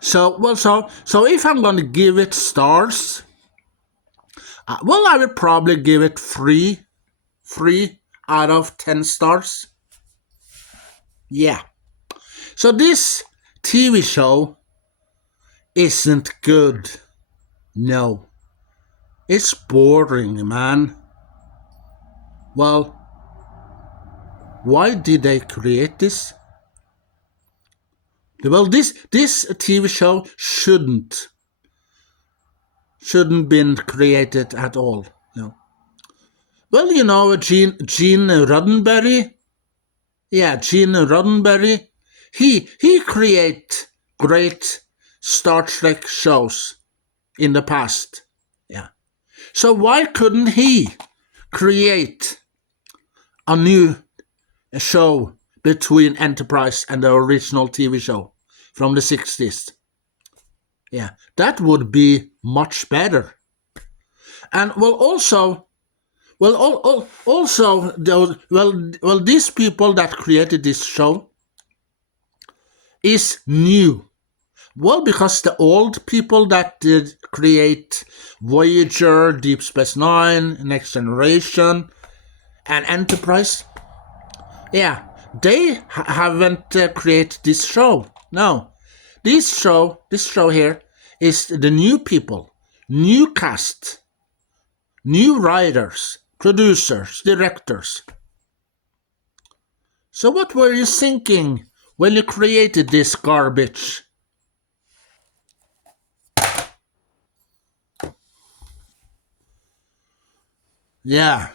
So if I'm gonna give it stars, I would probably give it three out of 10 stars. Yeah. So this TV show isn't good. No. It's boring, man. Well, why did they create this? Well, this TV show shouldn't been created at all. No. Well, Gene Roddenberry. Yeah, Gene Roddenberry. He create great Star Trek shows in the past. Yeah. So why couldn't he create a new show between Enterprise and the original TV show from the 60s? Yeah, that would be much better. And also these people that created this show is new. Well, because the old people that did create Voyager, Deep Space Nine, Next Generation, and Enterprise, yeah, they haven't created this show. No, this show here is the new people, new cast, new writers, producers, directors. So what were you thinking when you created this garbage? Yeah.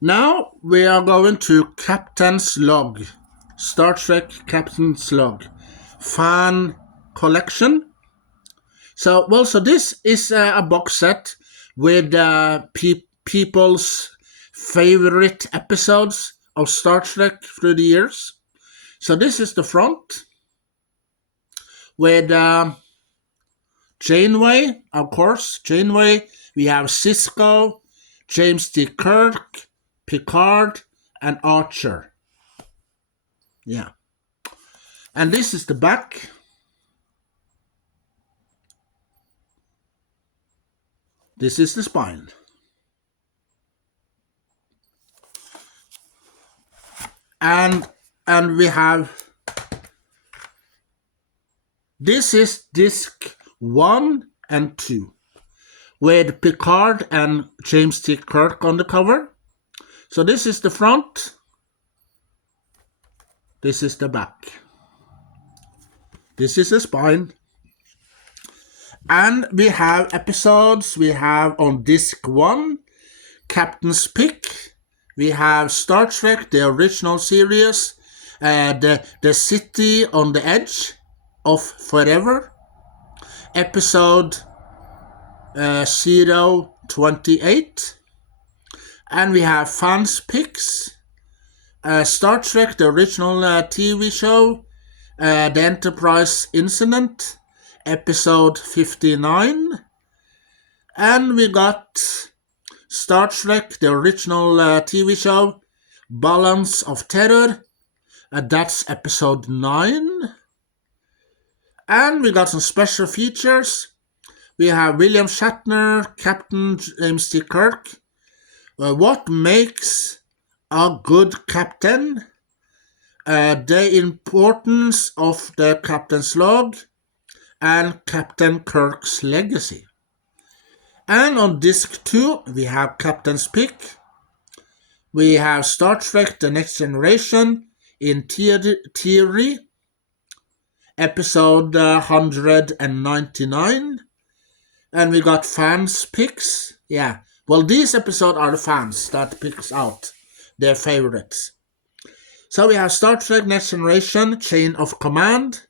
Now we are going to Captain's Log. Star Trek Captain's Log. Fan collection. So this is a box set with people's favorite episodes of Star Trek through the years. So this is the front with Janeway, of course. Janeway. We have Sisko, James T. Kirk, Picard, and Archer. Yeah. And this is the back. This is the spine. And we have, this is disc 1 and 2 with Picard and James T. Kirk on the cover. So this is the front. This is the back. This is the spine. And we have episodes. We have on disc 1, Captain's Pick. We have Star Trek, the original series, the City on the Edge of Forever. Episode 028. And we have Fans Picks, Star Trek, the original TV show, The Enterprise Incident, episode 59. And we got Star Trek, the original TV show, Balance of Terror, that's episode 9. And we got some special features. We have William Shatner, Captain James T. Kirk. What makes a good captain? The importance of the captain's log and Captain Kirk's legacy. And on disc 2, we have Captain's Pick. We have Star Trek The Next Generation in theory, episode 199. And we got Fans Picks. Yeah, well, these episodes are the fans that picks out their favorites. So we have Star Trek Next Generation, Chain of Command,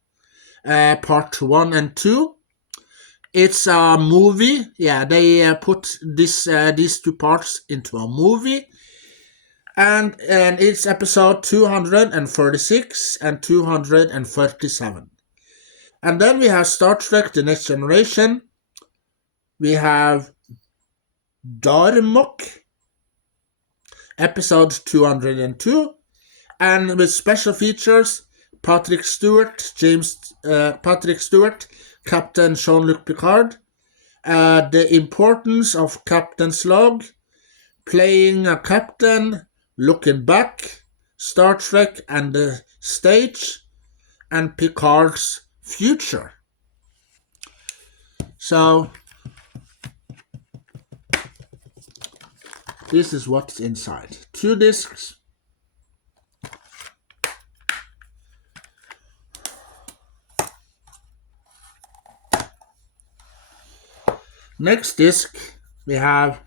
part 1 and 2. It's a movie. Yeah, they put these 2 parts into a movie. And it's episode 236 and 237. And then we have Star Trek The Next Generation. We have Darmok, episode 202, and with special features Patrick Stewart, Captain Jean-Luc Picard, the importance of Captain's log, playing a captain, looking back, Star Trek and the stage, and Picard's future. So this is what's inside. 2 discs. Next disc, we have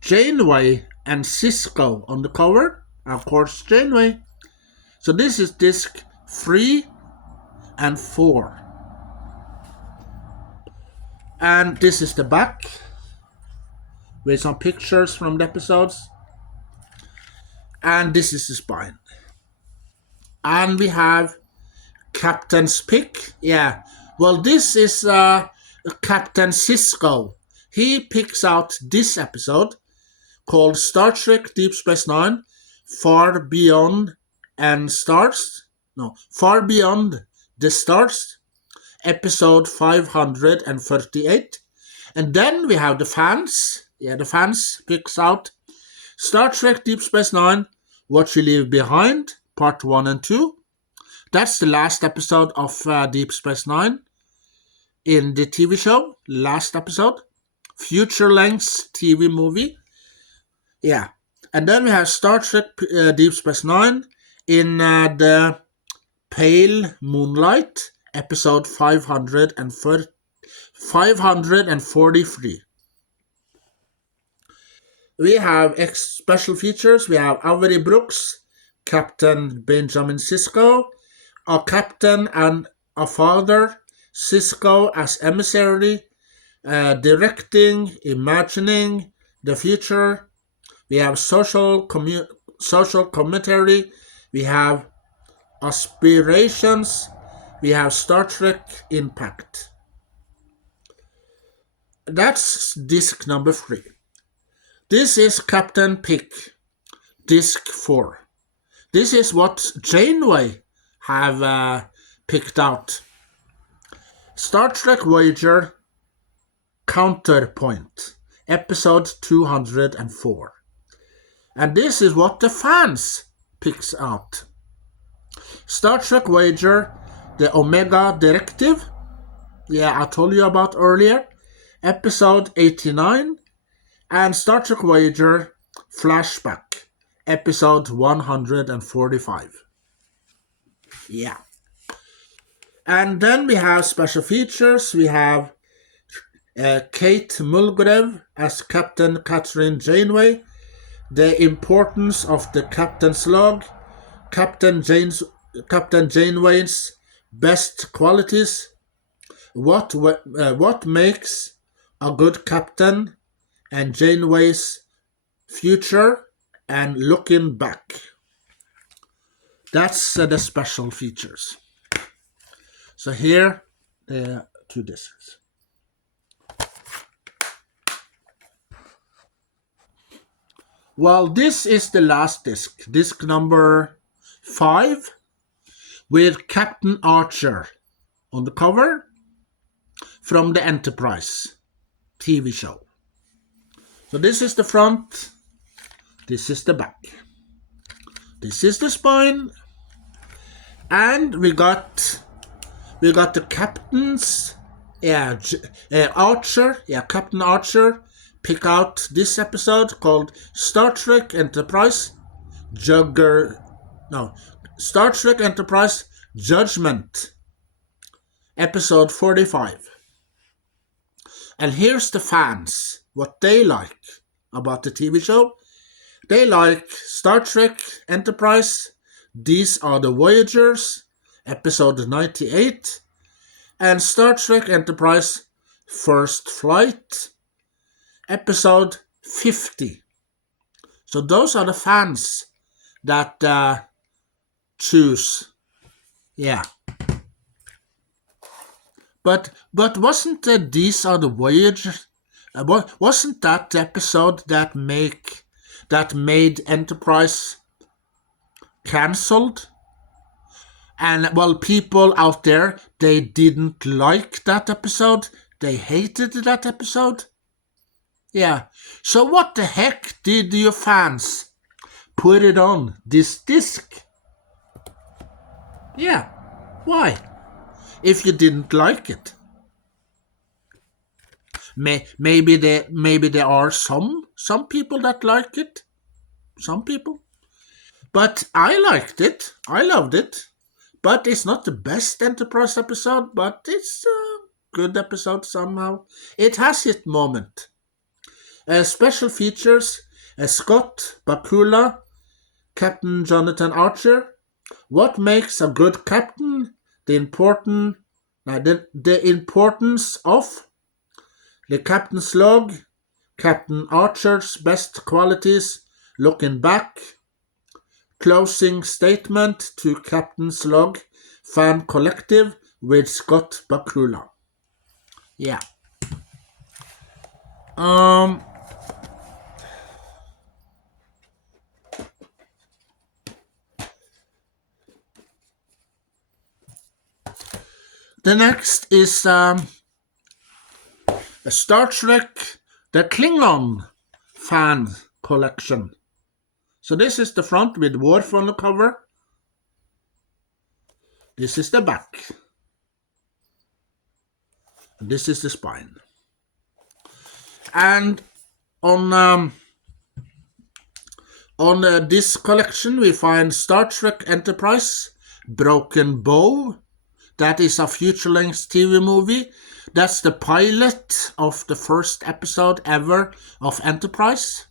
Janeway and Sisko on the cover. Of course, Janeway. So this is disc 3 and 4. And this is the back with some pictures from the episodes. And this is the spine. And we have Captain's pick. Yeah. Well, this is Captain Sisko. He picks out this episode called Star Trek Deep Space Nine, Far Beyond the Stars, episode 538. And then we have the fans. Yeah, the fans picks out Star Trek Deep Space Nine, What You Leave Behind, part 1 and 2. That's the last episode of Deep Space Nine in the TV show. Last episode. Future length TV movie. Yeah. And then we have Star Trek Deep Space Nine in the Pale Moonlight, episode 543. We have special features. We have Avery Brooks, Captain Benjamin Sisko, a captain and a father, Sisko as emissary, directing, imagining the future. We have social commentary. We have aspirations. We have Star Trek Impact. That's disc number 3. This is Captain Pick, disc 4. This is what Janeway have picked out. Star Trek Voyager Counterpoint, episode 204. And this is what the fans picks out. Star Trek Voyager, the Omega Directive. Yeah, I told you about earlier. Episode 89. And Star Trek Voyager Flashback, episode 145. Yeah. And then we have special features. We have Kate Mulgrew as Captain Catherine Janeway, the importance of the captain's log, Captain Janeway's best qualities, what makes a good captain, and Janeway's future, and looking back. That's the special features. So here, there are 2 discs. Well, this is the last disc, disc number 5, with Captain Archer on the cover from the Enterprise TV show. So this is the front, this is the back, this is the spine, and we got the captains, Archer, Captain Archer, pick out this episode called Star Trek Enterprise Judgment, episode 45. And here's the fans, what they like about the TV show. They like Star Trek Enterprise, These Are the Voyagers, episode 98, and Star Trek Enterprise First Flight, episode 50. So those are the fans that choose. Yeah. But wasn't These Are the Voyagers Wasn't that the episode that made Enterprise cancelled? And well, people out there, they didn't like that episode. They hated that episode. Yeah. So what the heck did your fans put it on this disc? Yeah. Why? If you didn't like it. Maybe there are some people that like it. Some people. But I liked it. I loved it. But it's not the best Enterprise episode, but it's a good episode somehow. It has its moment. Special features, Scott Bakula, Captain Jonathan Archer. What makes a good captain? The importance of the captain's log, Captain Archer's best qualities, looking back, closing statement to Captain's log, fan collective with Scott Bakula. Yeah. The next is a Star Trek The Klingon fan collection. So this is the front with Worf on the cover. This is the back. And this is the spine. And on this collection we find Star Trek Enterprise, Broken Bow. That is a future-length TV movie. That's the pilot of the first episode ever of Enterprise.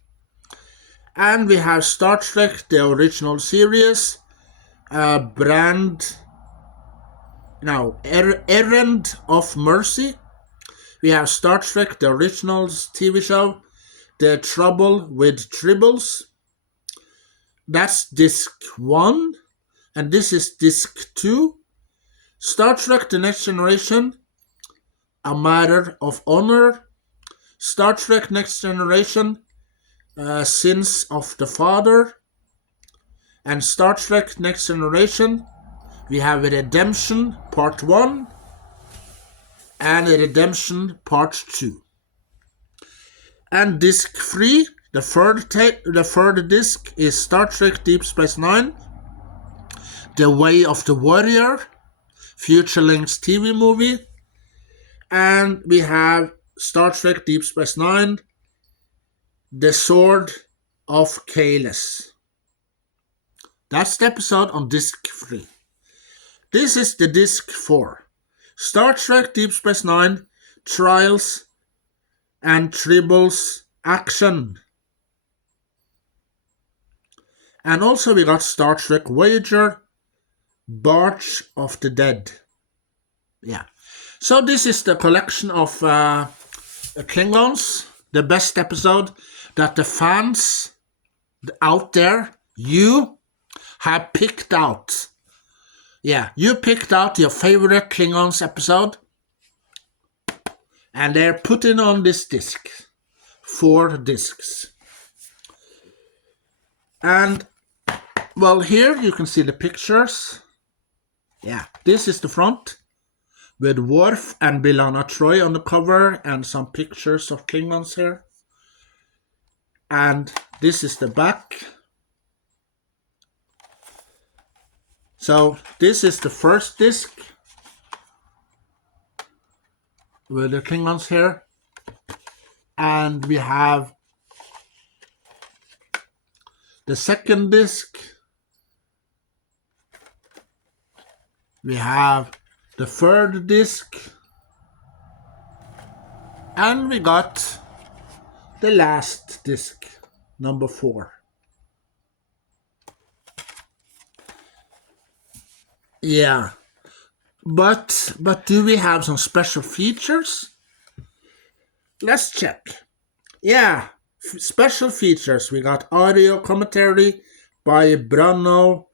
And we have Star Trek, the original series, Errand of Mercy. We have Star Trek, the original TV show, The Trouble with Tribbles. That's disc 1, and this is disc 2. Star Trek The Next Generation, A Matter of Honor. Star Trek Next Generation, Sins of the Father. And Star Trek Next Generation, we have Redemption Part 1 and Redemption Part 2. And disc 3, the third disc, is Star Trek Deep Space Nine, The Way of the Warrior, future-length TV movie. And we have Star Trek Deep Space Nine, The Sword of Kahless. That's the episode on disc 3. This is the disc 4. Star Trek Deep Space Nine, Trials and Tribbles Action. And also we got Star Trek Voyager, Barge of the Dead. Yeah. So this is the collection of Klingons, the best episode that the fans out there, you have picked out. Yeah, you picked out your favorite Klingons episode, and they're putting on this disc. 4 discs. And, well, here you can see the pictures. Yeah, this is the front, with Worf and B'Elanna Troi on the cover, and some pictures of Klingons here. And this is the back. So this is the first disc with the Klingons here. And we have the second disc. We have the third disc. And we got the last disc, number 4. Yeah. But do we have some special features? Let's check. Yeah, special features. We got audio commentary by Brannon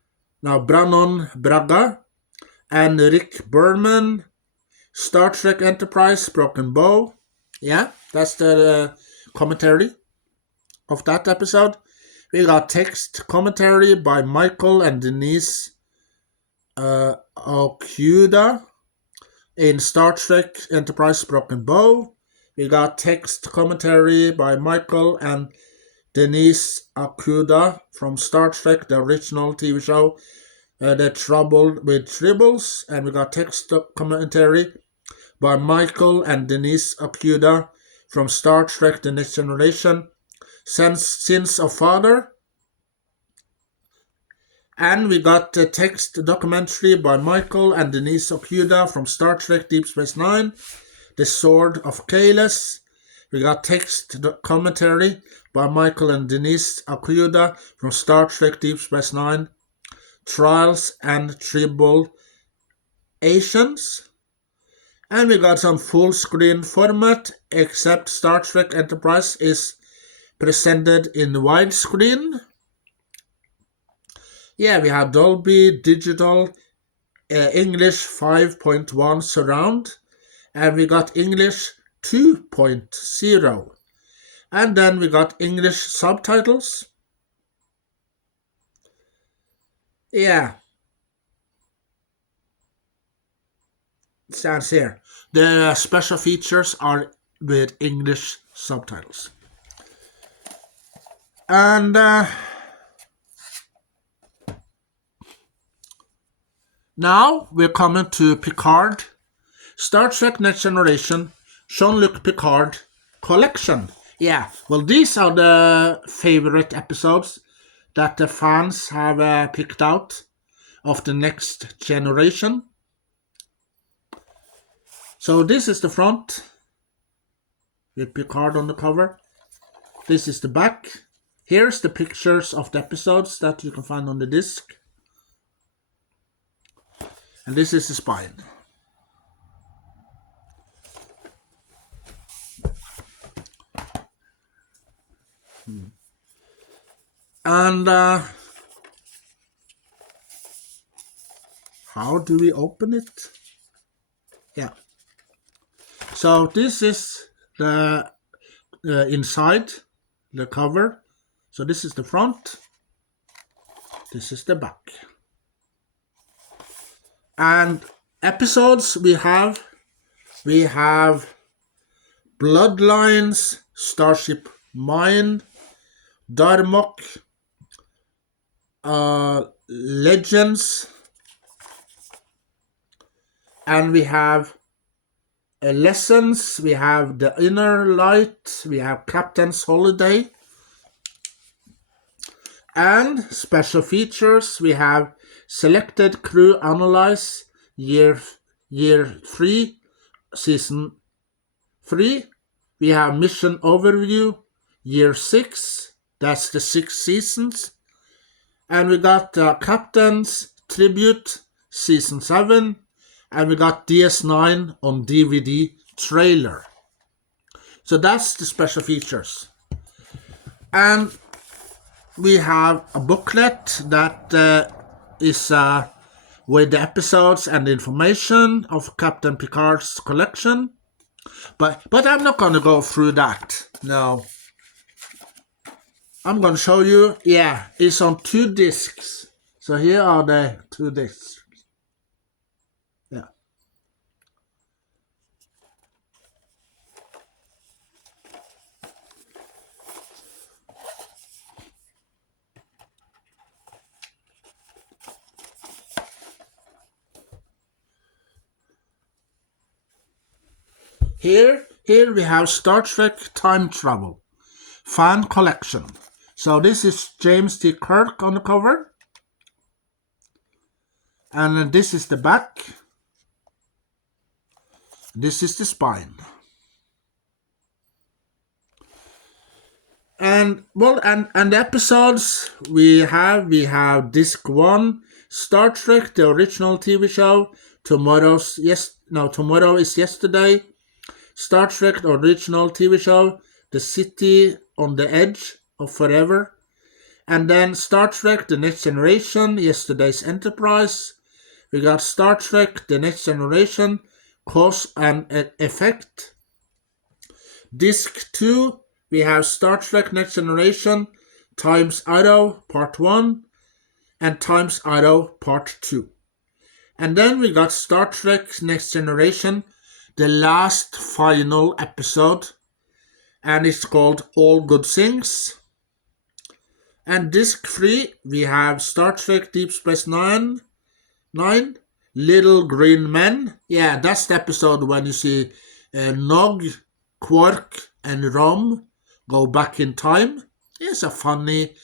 Braga and Rick Berman. Star Trek Enterprise, Broken Bow. Yeah. That's the commentary of that episode. We got text commentary by Michael and Denise Okuda in Star Trek Enterprise Broken Bow. We got text commentary by Michael and Denise Okuda from Star Trek, the original TV show, The Trouble with Tribbles. And we got text commentary by Michael and Denise Okuda from Star Trek, The Next Generation, Sins of Father. And we got a text documentary by Michael and Denise Okuda from Star Trek Deep Space Nine, The Sword of Kahless. We got text commentary by Michael and Denise Okuda from Star Trek Deep Space Nine, Trials and Tribulations. And we got some full screen format, except Star Trek Enterprise is presented in widescreen. Yeah, we have Dolby Digital English 5.1 surround, and we got English 2.0. And then we got English subtitles. Yeah. It stands here. The special features are with English subtitles. And now we're coming to Picard, Star Trek Next Generation, Jean-Luc Picard collection. Yeah, well, these are the favorite episodes that the fans have picked out of the Next Generation. So this is the front with Picard on the cover. This is the back. Here's the pictures of the episodes that you can find on the disc. And this is the spine. And how do we open it? Yeah. So this is the inside, the cover. So this is the front. This is the back. And episodes we have Bloodlines, Starship Mine, Darmok, Legends, and we have Lessons, we have The Inner Light, we have Captain's Holiday, and special features we have Selected Crew Analyze, Year 3, Season 3, we have Mission Overview, Year 6, that's the 6 seasons, and we got Captain's Tribute, Season 7, and we got DS9 on DVD trailer. So that's the special features. And we have a booklet that is with the episodes and the information of Captain Picard's collection. But I'm not going to go through that. No. I'm going to show you. Yeah, it's on 2 discs. So here are the 2 discs. Yeah. Here we have Star Trek Time Travel fan collection. So this is James T. Kirk on the cover. And this is the back. This is the spine. And well, and the episodes we have disc 1, Star Trek, the original TV show. Tomorrow is Yesterday. Star Trek, the original TV show, The City on the Edge of Forever. And then Star Trek, The Next Generation, Yesterday's Enterprise. We got Star Trek, The Next Generation, Cause and Effect. Disc 2, we have Star Trek Next Generation, Times Arrow Part 1, and Times Arrow Part 2. And then we got Star Trek Next Generation, the last final episode, and it's called All Good Things. And disc 3, we have Star Trek Deep Space Nine, Little Green Men. Yeah, that's the episode when you see Nog, Quark, and Rom go back in time. It's a funny,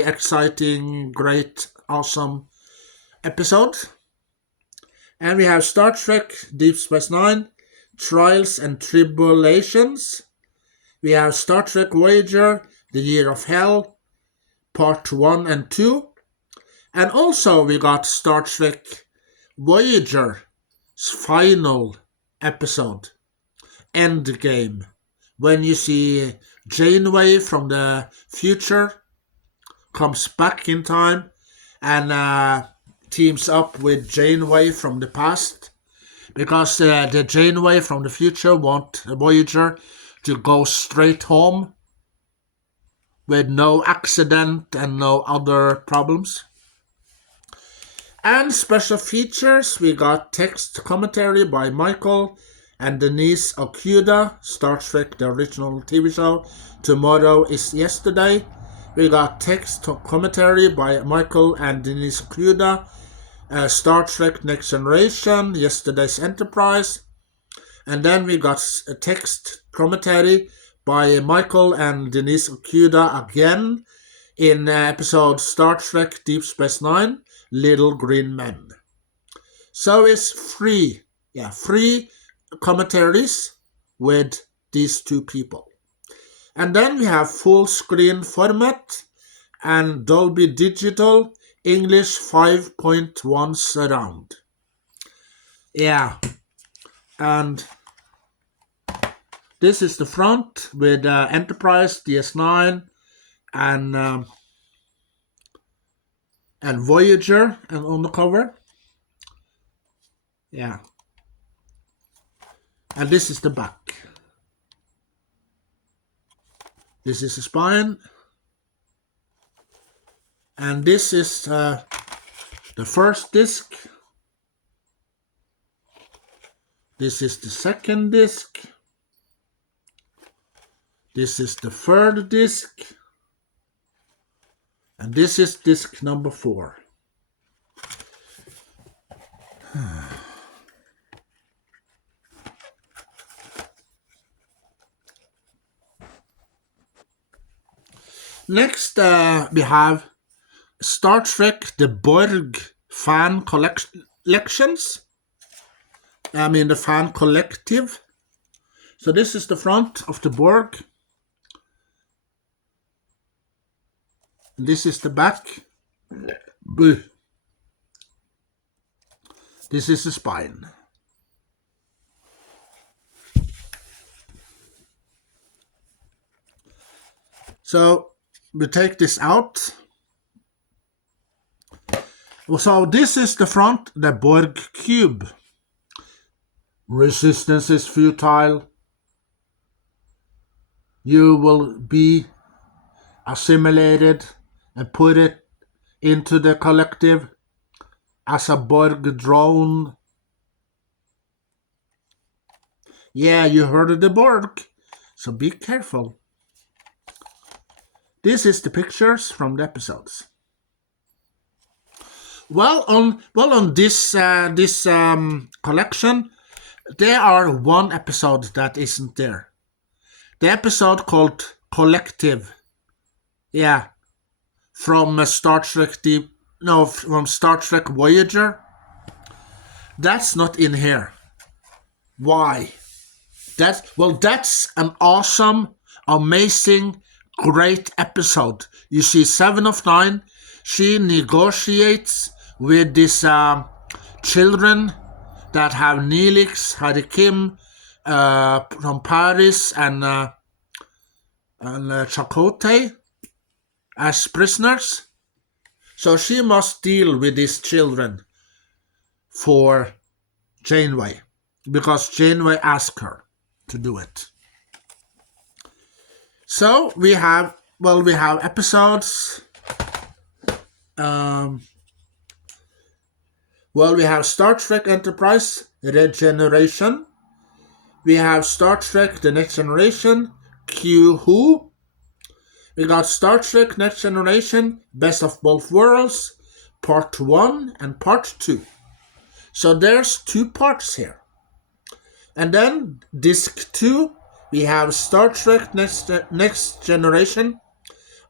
exciting, great, awesome episode. And we have Star Trek Deep Space Nine, Trials and Tribulations. We have Star Trek Voyager, The Year of Hell, Part 1 and 2. And also we got Star Trek Voyager's final episode, Endgame, when you see Janeway from the future comes back in time and teams up with Janeway from the past, because the Janeway from the future want Voyager to go straight home with no accident and no other problems. And special features, we got text commentary by Michael and Denise Okuda, Star Trek, the original TV show, Tomorrow is Yesterday. We got text commentary by Michael and Denise Okuda, Star Trek Next Generation, Yesterday's Enterprise. And then we got a text commentary by Michael and Denise Okuda again in episode Star Trek Deep Space Nine, Little Green Men. So it's free commentaries with these two people. And then we have full screen format and Dolby Digital English 5.1 surround. Yeah, and this is the front with Enterprise, DS9, and Voyager and on the cover. Yeah. And this is the back. This is the spine. And this is the first disc. This is the second disc. This is the third disc. And this is disc number 4. Next, we have Star Trek The Borg fan collections. I mean the fan collective. So this is the front of the Borg. This is the back. This is the spine. So we take this out. So this is the front, the Borg cube. Resistance is futile. You will be assimilated and put it into the collective as a Borg drone. Yeah, you heard of the Borg, so be careful. This is the pictures from the episodes. Well, on this collection, there are one episode that isn't there. The episode called Collective. Yeah, from Star Trek from Star Trek Voyager. That's not in here. Why? That's an awesome, amazing, great episode. You see, 7 of 9, she negotiates with these children that have Neelix, Harry Kim from Paris, and Chakotay as prisoners. So she must deal with these children for Janeway, because Janeway asked her to do it. So we have episodes. Um, we have Star Trek Enterprise Regeneration. We have Star Trek The Next Generation Q Who. We got Star Trek Next Generation Best of Both Worlds Part 1 and Part 2. So there's two parts here. And then Disc 2, we have Star Trek Next Generation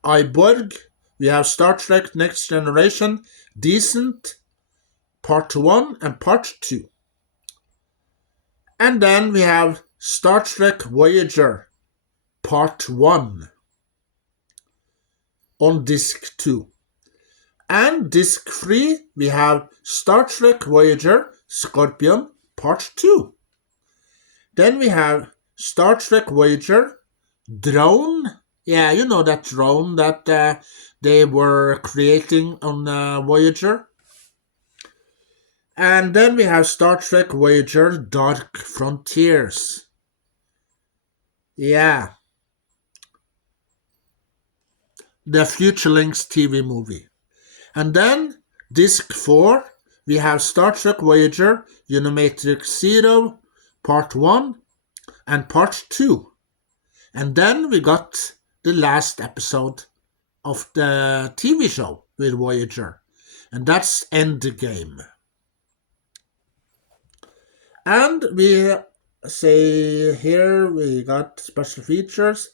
Iborg. We have Star Trek Next Generation Decent Part 1 and Part 2. And then we have Star Trek Voyager Part 1 on Disc 2. And Disc 3, we have Star Trek Voyager Scorpion Part 2. Then we have Star Trek Voyager Drone. Yeah, you know that drone that they were creating on Voyager. And then we have Star Trek Voyager Dark Frontiers. Yeah. The Futurelings TV movie. And then Disc 4, we have Star Trek Voyager Unimatrix Zero Part 1 and Part 2. And then we got the last episode of the TV show with Voyager. And that's Endgame. And we say here we got special features.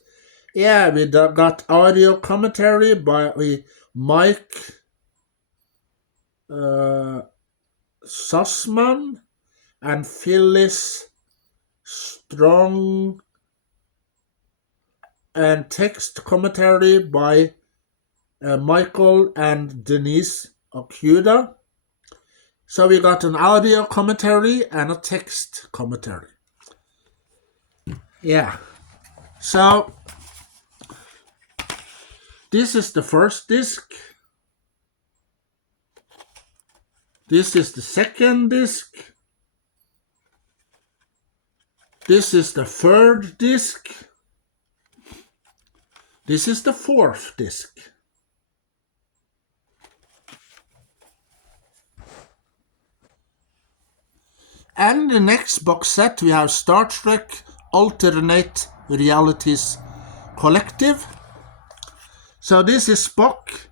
Yeah, we got audio commentary by Mike Sussman and Phyllis Strong, and text commentary by Michael and Denise Okuda. So we got an audio commentary and a text commentary. Yeah. So this is the first disc. This is the second disc. This is the third disc. This is the fourth disc. And the next box set we have Star Trek Alternate Realities Collective. So this is Spock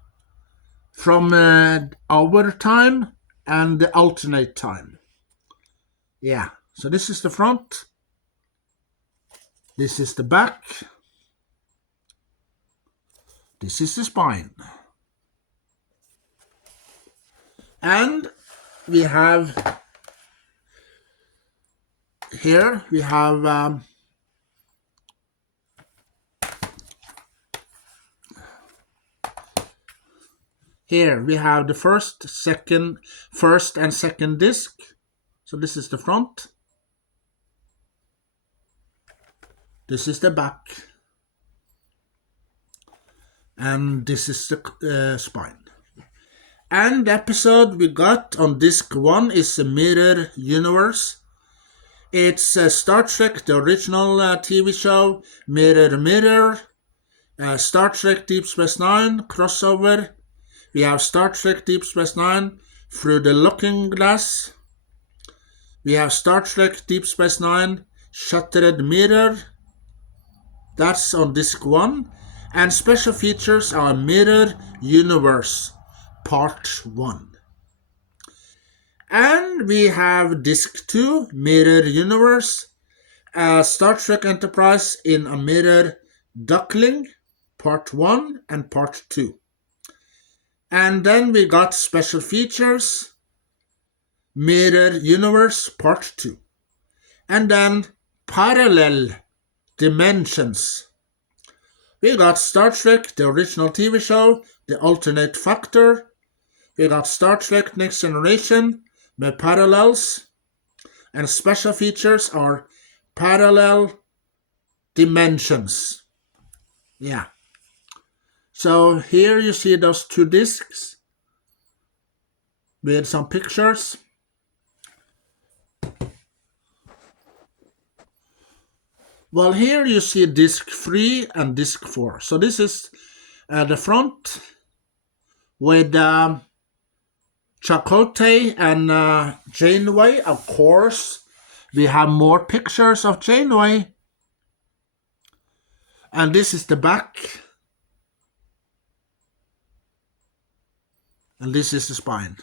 from our time and the alternate time. Yeah, so this is the front. This is the back. This is the spine. And we have here, we have here we have the first and second disc. So this is the front. This is the back. And this is the spine. And the episode we got on disc 1 is a Mirror Universe. It's Star Trek, the original TV show, Mirror Mirror, Star Trek Deep Space Nine crossover. We have Star Trek Deep Space Nine Through the Looking Glass. We have Star Trek Deep Space Nine Shattered Mirror. That's on disc 1. And special features are Mirror Universe Part 1. And we have disc 2, Mirror Universe, Star Trek Enterprise in a Mirror Duckling, Part 1 and Part 2. And then we got special features, Mirror Universe Part 2. And then Parallel Dimensions. We got Star Trek, the original TV show, The Alternate Factor. We got Star Trek Next Generation with parallels. And special features are Parallel Dimensions. Yeah. So here you see those two discs with some pictures. Well, here you see disc 3 and disc 4. So this is the front with Chakotay and Janeway. Of course, we have more pictures of Janeway. And this is the back. And this is the spine.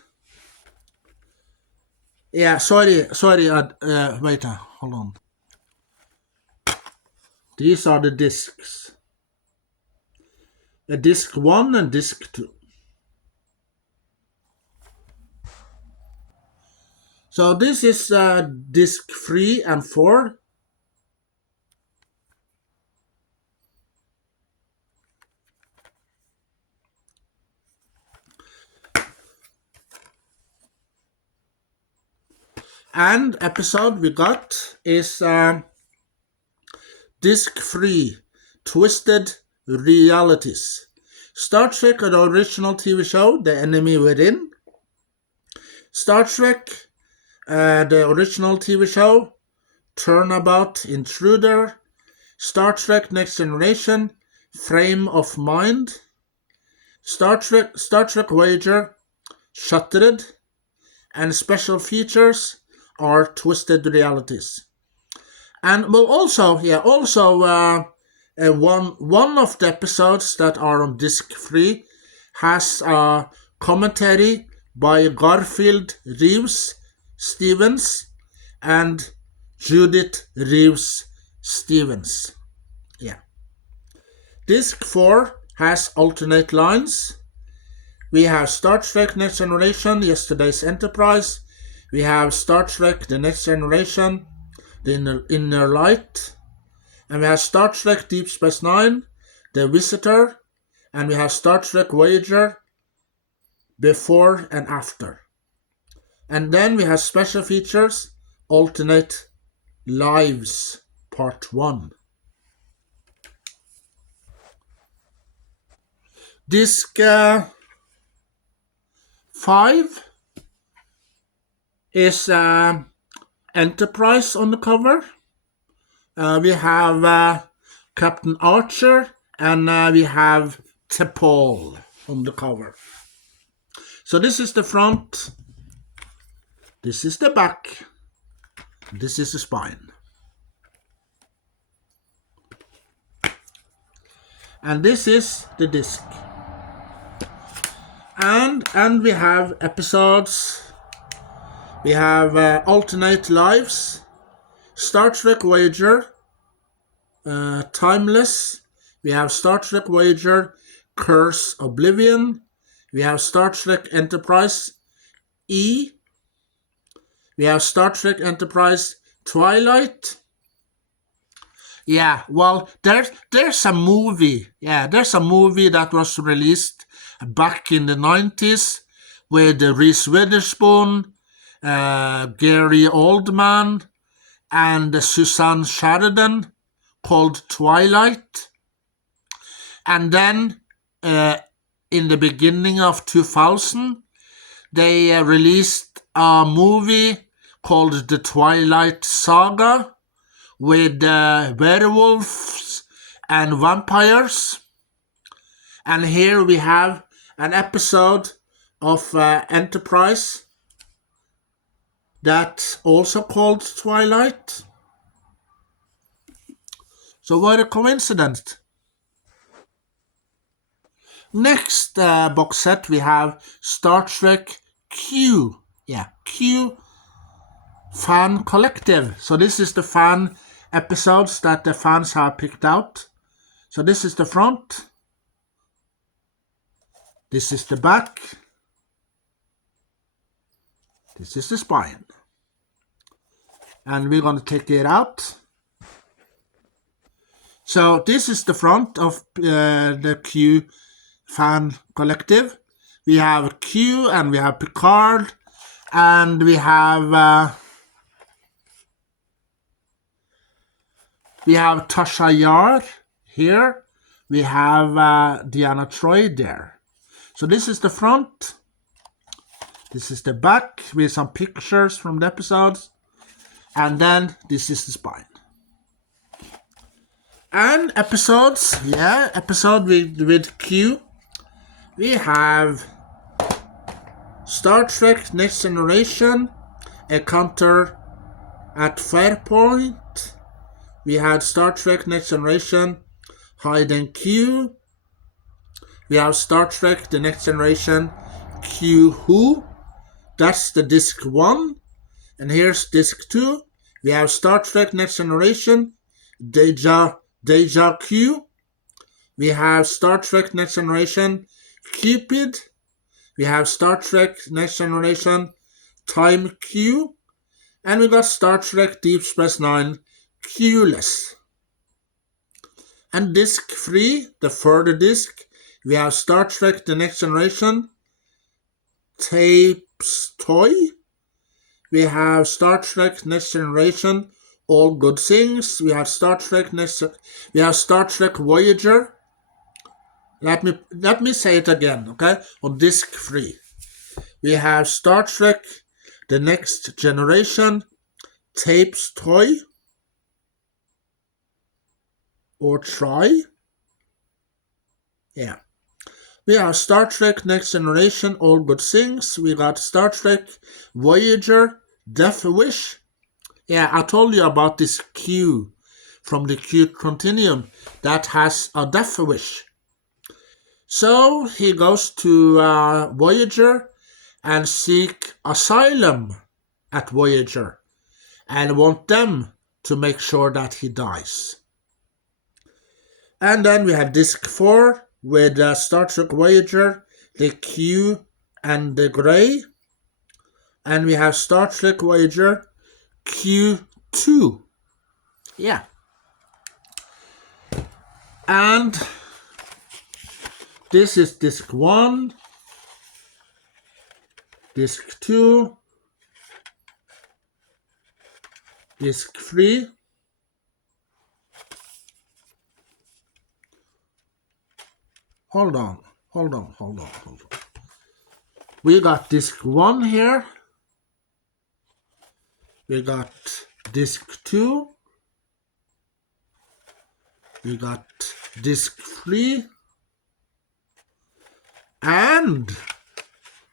Yeah, sorry, wait, hold on. These are the discs. Disc 1 and disc 2. So this is disc 3 and 4. And episode we got is disc 3, Twisted Realities. Star Trek, the original TV show, The Enemy Within. Star Trek, the original TV show, Turnabout Intruder. Star Trek Next Generation, Frame of Mind. Star Trek Voyager, Shattered. And special features are Twisted Realities. And well, also one of the episodes that are on disc 3 has a commentary by Garfield Reeves Stevens and Judith Reeves Stevens. Yeah. Disc 4 has alternate lines. We have Star Trek Next Generation, Yesterday's Enterprise. We have Star Trek The Next Generation, The Inner Light. And we have Star Trek Deep Space Nine, The Visitor. And we have Star Trek Voyager, Before and After. And then we have special features, Alternate Lives, Part 1. Disc 5 is Enterprise on the cover. We have Captain Archer and we have T'Pol on the cover. So this is the front, this is the back, this is the spine. And this is the disc. And we have episodes. We have Alternate Lives, Star Trek Voyager, Timeless. We have Star Trek Voyager, Curse Oblivion. We have Star Trek Enterprise, E. We have Star Trek Enterprise, Twilight. Yeah, well, there's a movie. Yeah, there's a movie that was released back in the 90s with Reese Witherspoon, Gary Oldman, and Susan Sheridan called Twilight. And then in the beginning of 2000, they released a movie called The Twilight Saga with werewolves and vampires. And here we have an episode of Enterprise that's also called Twilight. So what a coincidence. Next box set we have Star Trek Q. Yeah, Q Fan Collective. So this is the fan episodes that the fans have picked out. So this is the front. This is the back. This is the spine. And we're going to take it out. So this is the front of the Q Fan Collective. We have Q and we have Picard. And we have Tasha Yar here. We have Deanna Troi there. So this is the front. This is the back with some pictures from the episodes. And then this is the spine. And episodes, episode with Q. We have Star Trek Next Generation, Encounter at Fairpoint. We had Star Trek Next Generation, Hide Q. We have Star Trek The Next Generation, Q Who. That's the disc 1. And here's disc 2. We have Star Trek Next Generation, Deja Q. We have Star Trek Next Generation, Cupid. We have Star Trek Next Generation, Time Q. And we got Star Trek Deep Space Nine, Q-less. And disc 3, the further disc, we have Star Trek The Next Generation, Tapes Toy. We have Star Trek Next Generation, All Good Things. We have Star Trek Voyager. Let me say it again, okay? On disc 3. We have Star Trek The Next Generation, Tapes Toy. Or Try. Yeah. We have Star Trek Next Generation, All Good Things. We got Star Trek Voyager, Death Wish. Yeah, I told you about this Q from the Q Continuum that has a Death Wish. So he goes to Voyager and seek asylum at Voyager and want them to make sure that he dies. And then we have disc 4 with Star Trek Voyager, the Q and the Grey. And we have Star Trek Voyager, Q2. Yeah. And this is disc 1, disc 2, disc 3. Hold on. We got disc 1 here. We got disc 2. We got disc 3. And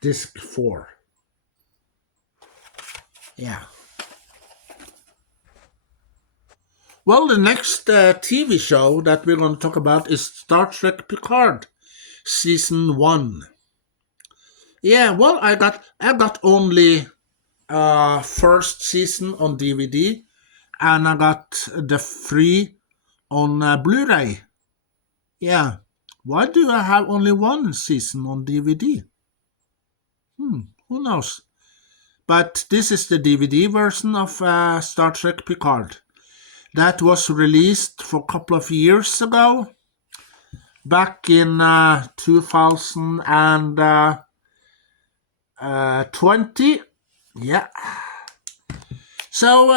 disc 4. Yeah. Well, the next TV show that we're going to talk about is Star Trek Picard, Season 1. Yeah, well, I got only first season on DVD, and I got the free on Blu-ray. Yeah, why do I have only one season on DVD? Who knows? But this is the DVD version of Star Trek Picard. That was released for a couple of years ago, back in 2020. Yeah. So,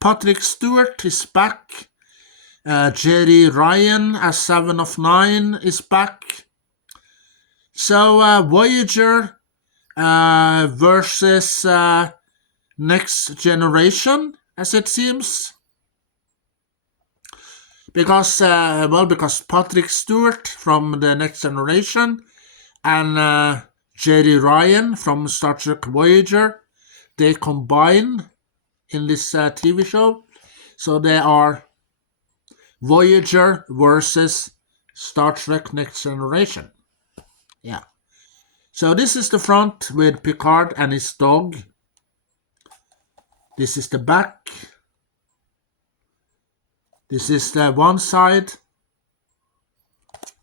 Patrick Stewart is back. Jeri Ryan as 7 of 9 is back. So, Voyager versus Next Generation, as it seems. Because Patrick Stewart from the Next Generation and Jeri Ryan from Star Trek Voyager, they combine in this TV show. So they are Voyager versus Star Trek Next Generation. Yeah. So this is the front with Picard and his dog. This is the back. This is the one side.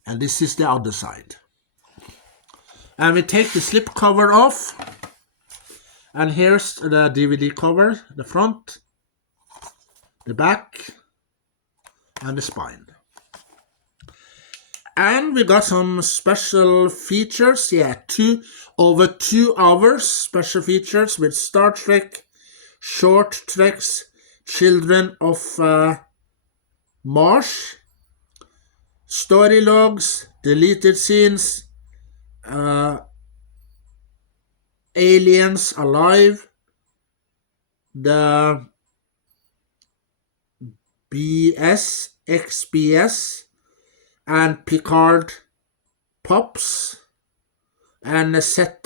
And this is the other side. And we take the slipcover off. And here's the DVD cover, the front, the back, and the spine. And we got some special features. Yeah, over 2 hours special features with Star Trek, Short Treks, Children of Mars, story logs, deleted scenes, Aliens Alive, the XBS, and Picard Pops, and Set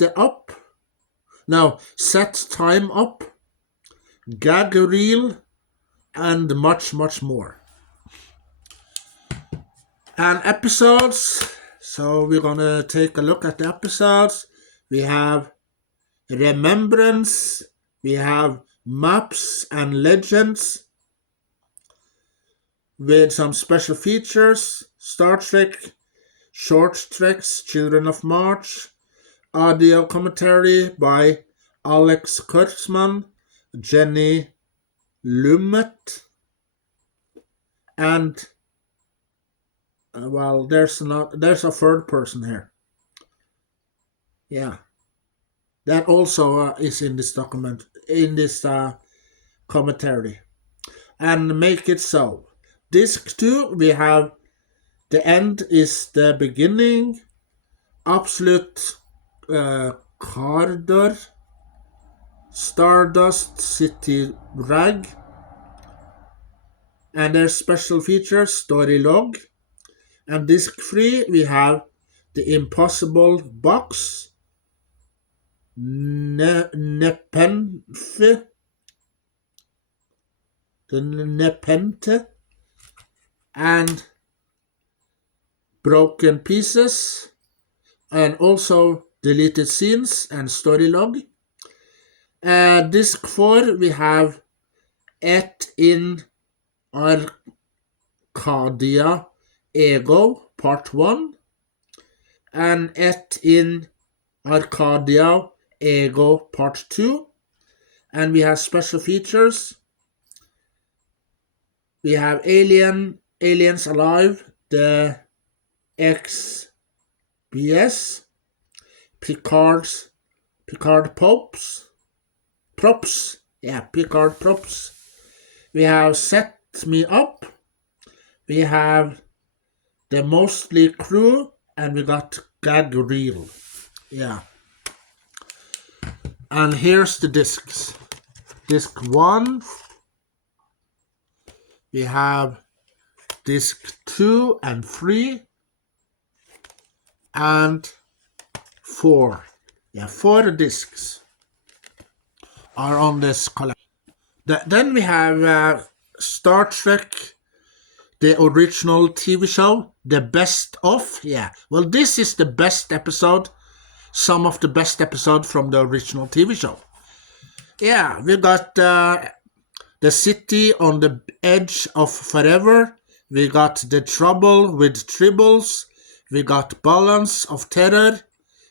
Time Up, Gag Reel, and much, much more. And episodes, so we're gonna take a look at the episodes. We have Remembrance, we have Maps and Legends, with some special features, Star Trek, Short Treks, Children of March, audio commentary by Alex Kurtzman, Jenny Lumet, and there's a third person here. Yeah, that also is in this commentary. And Make It So. Disc 2, we have The End is the Beginning, Absolute Cardor, Stardust City Rag, and their special features, Story Log. And disc 3, we have The Impossible Box, Nepenthe, and Broken Pieces, and also Deleted Scenes and Story Log. Disc 4, we have Et in Arcadia Ego Part 1, and Et in Arcadia Ego Part 2. And we have special features. We have Aliens Alive, the XBS, Picard Props. Picard Props. We have Set Me Up. We have the Mostly Crew, and we got Gag Reel. Yeah. And here's the discs. Disc 1. We have disc 2 and 3 and 4. Yeah, 4 discs are on this collection. Then we have Star Trek, the original TV show, the best of. Yeah, well, this is the best episode, some of the best episodes from the original TV show. Yeah, we got the City on the Edge of Forever. We got The Trouble with Tribbles. We got Balance of Terror.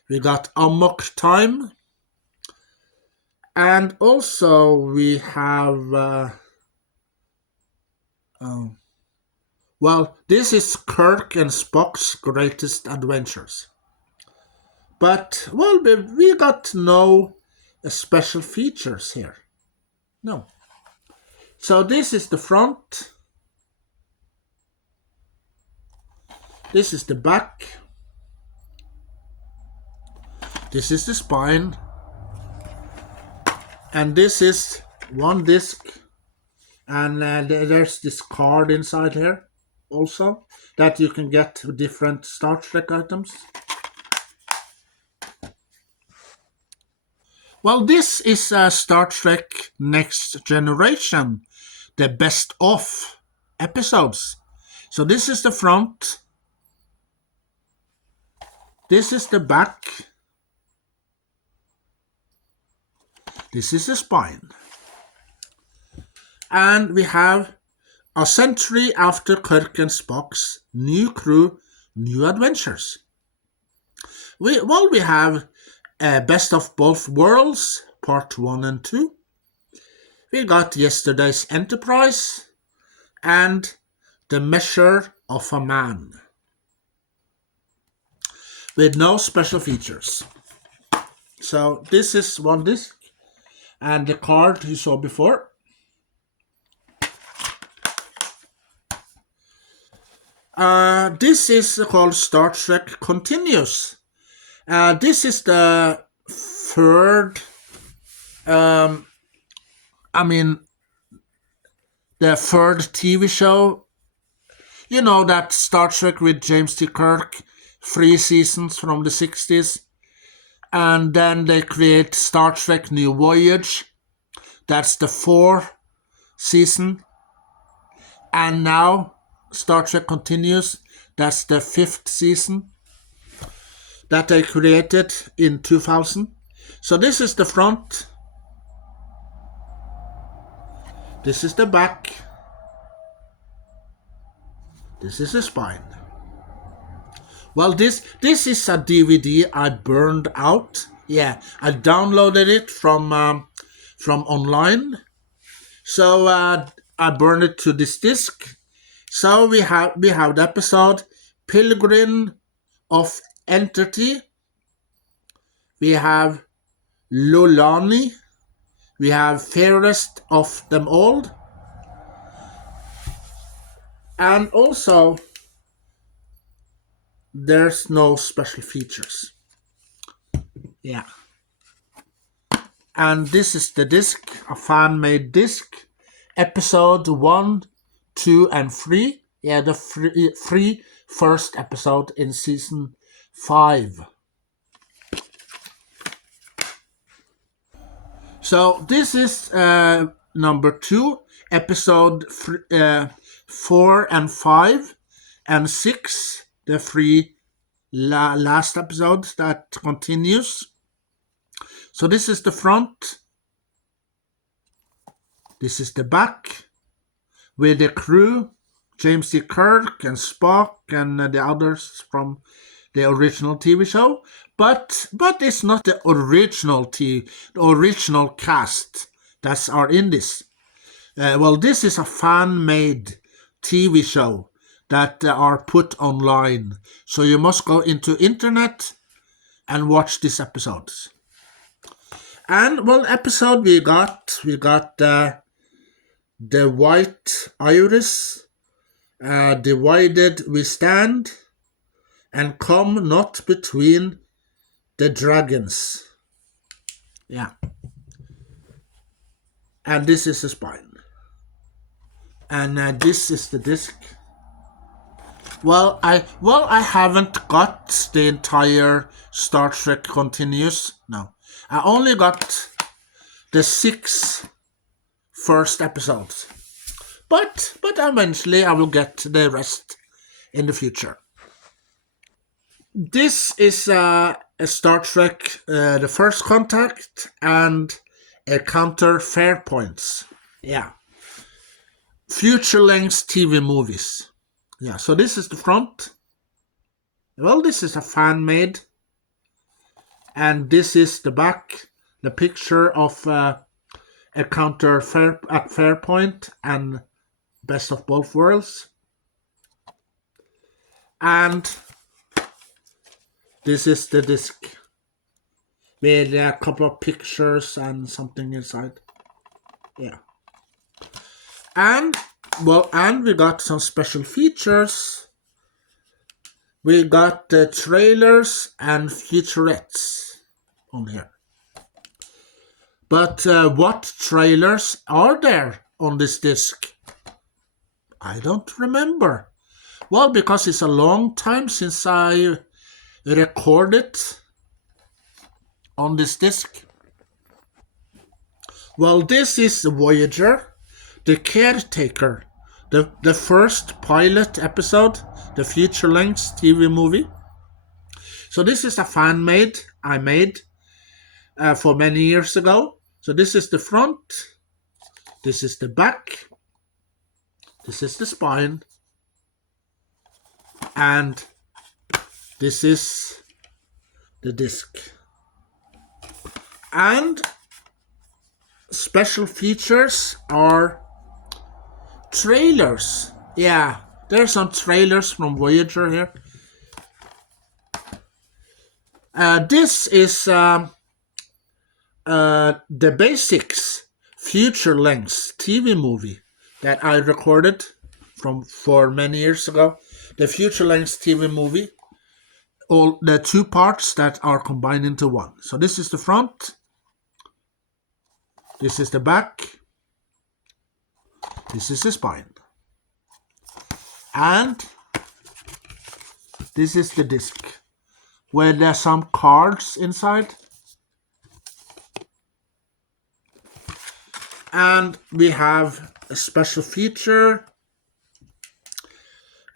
We got Amok Time. And also we have... this is Kirk and Spock's Greatest Adventures. But, we got no special features here. No. So this is the front. This is the back. This is the spine. And this is one disc. And there's this card inside here also that you can get different Star Trek items. Well, this is Star Trek Next Generation, the best of episodes. So this is the front. This is the back. This is the spine. And we have a century after Kirk and Spock's new crew, new adventures. We have Best of Both Worlds, Part 1 and 2. We got Yesterday's Enterprise and The Measure of a Man, with no special features. So this is one disc, and the card you saw before. This is called Star Trek Continues. This is the third, the third TV show. You know that Star Trek with James T. Kirk, 3 seasons from the 60s. And then they create Star Trek New Voyage. That's the 4th season. And now Star Trek Continues. That's the 5th season that they created in 2000. So this is the front. This is the back. This is the spine. Well, this is a DVD I burned out. Yeah, I downloaded it from online. So I burned it to this disc. So we have the episode Pilgrim of Entity. We have Lolani. We have Fairest of Them All. And also, there's no special features. Yeah. And this is the disc, a fan-made disc. Episode 1, 2, and 3. Yeah, the three first episode in season 5. So this is number 2, episode 4 and 5 and 6, the 3 last episodes that continues. So this is the front. This is the back with the crew, James T. Kirk and Spock and the others from the original TV show. But it's not the original cast that are in this. Well, this is a fan-made TV show that are put online. So you must go into internet and watch these episodes. And well, episode we got the White Iris, Divided We Stand, and Come Not Between the Dragons. Yeah. And this is the spine. And this is the disc. Well, I haven't got the entire Star Trek Continues. No. I only got the 6 first episodes. But eventually I will get the rest in the future. This is a Star Trek, The First Contact and Encounter Farpoints. Yeah. Future-length TV movies. Yeah, so this is the front. Well, this is a fan-made. And this is the back, the picture of Encounter at Farpoint and Best of Both Worlds. And this is the disc with a couple of pictures and something inside. Yeah. And we got some special features. We got the trailers and featurettes on here. But what trailers are there on this disc? I don't remember. Well, because it's a long time since I recorded on this disc. Well, this is Voyager, The Caretaker, the first pilot episode, the feature-length TV movie. So this is a fan-made I made for many years ago. So this is the front, this is the back, this is the spine, and this is the disc. And special features are trailers. Yeah, there's some trailers from Voyager here. This is the Basics feature-length TV movie that I recorded for many years ago. The feature-length TV movie, all the 2 parts that are combined into one. So this is the front. This is the back. This is the spine. And this is the disc, where there's some cards inside. And we have a special feature,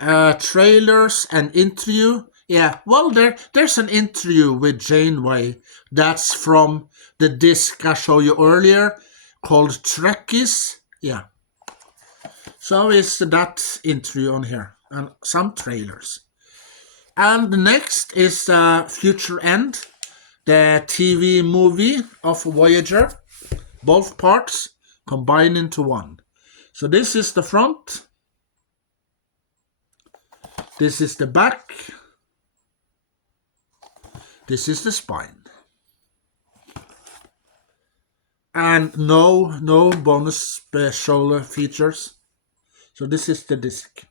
trailers and interview. Yeah, well, there's an interview with Janeway that's from the disc I showed you earlier called Trekkies. Yeah. So it's that interview on here and some trailers. And the next is Future End, the TV movie of Voyager. Both parts combined into one. So this is the front. This is the back. This is the spine. And no bonus special features. So this is the disc.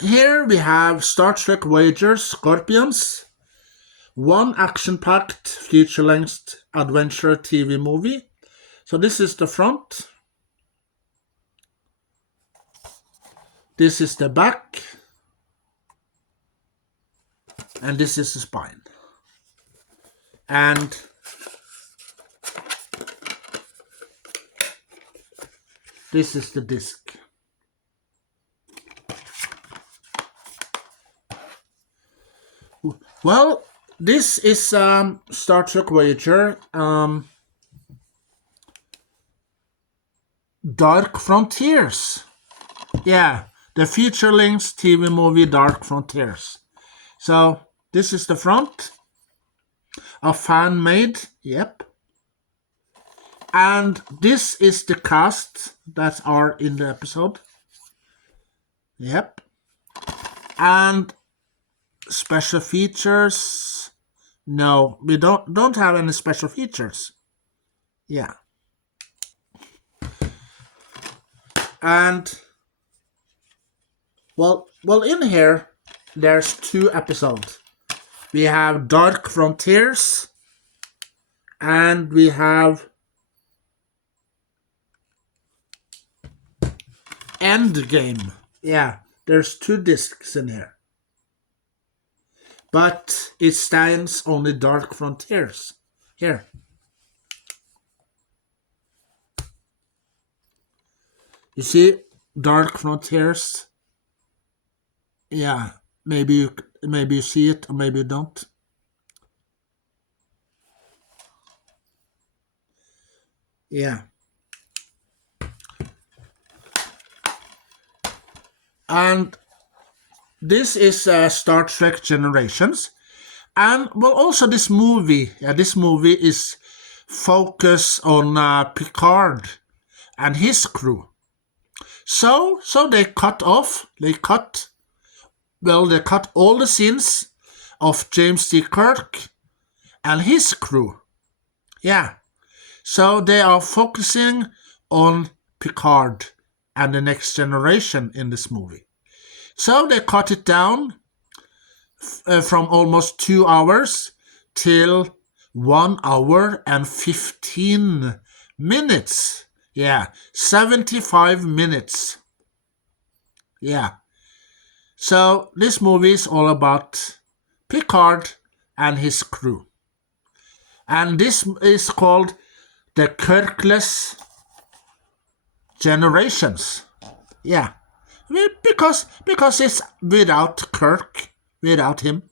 Here we have Star Trek Voyager Scorpions. One action-packed, feature-length adventure TV movie. So this is the front. This is the back. And this is the spine. And this is the disc. Well, this is Star Trek Voyager Dark Frontiers. Yeah, the feature-length TV movie Dark Frontiers. So this is the front. A fan made, yep. And this is the cast that are in the episode. Yep. And special features. No, we don't have any special features. Yeah. And well in here there's 2 episodes. We have Dark Frontiers and we have Endgame. Yeah, there's 2 discs in here. But it stands only Dark Frontiers. Here. You see Dark Frontiers? Yeah, maybe you see it or maybe you don't. Yeah. And this is Star Trek Generations. And well, also this movie is focused on Picard and his crew. So they cut all the scenes of James T. Kirk and his crew. Yeah. So they are focusing on Picard and the next generation in this movie. So they cut it down from almost 2 hours till 1 hour and 15 minutes. Yeah, 75 minutes. Yeah. So this movie is all about Picard and his crew. And this is called the Kirkless Generations. Yeah. Because it's without Kirk, without him.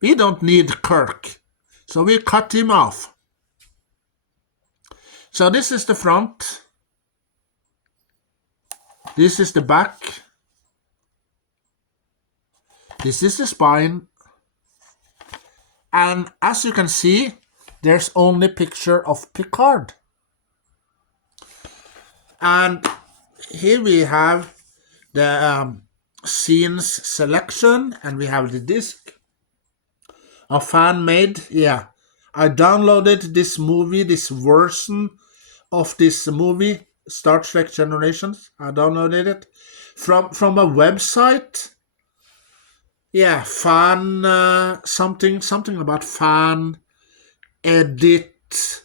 We don't need Kirk, so we cut him off. So this is the front. This is the back. This is the spine. And as you can see, there's only picture of Picard. And here we have the scenes selection, and we have the disc. A fan made, yeah. I downloaded this version of this movie, Star Trek Generations. I downloaded it from a website. Yeah, fan something about fan edit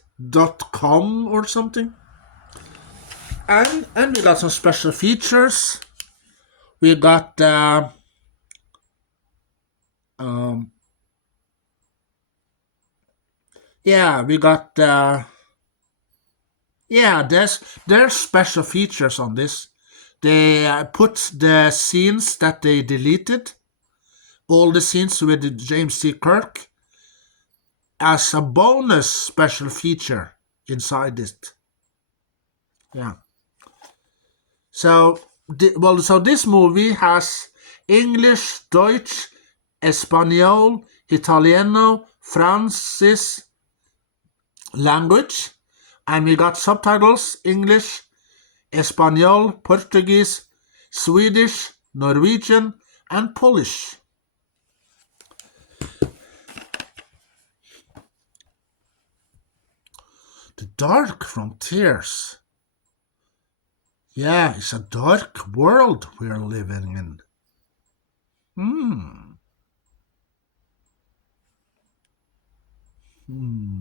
com or something. And we got some special features. We got um, yeah, we got yeah. There's special features on this. They put the scenes that they deleted, all the scenes with James C. Kirk, as a bonus special feature inside it. Yeah. So this movie has English, Deutsch, Espanol, Italiano, Francis language, and we got subtitles English, Espanol, Portuguese, Swedish, Norwegian, and Polish. The Dark Frontiers. Yeah, it's a dark world we're living in. Hmm. Hmm.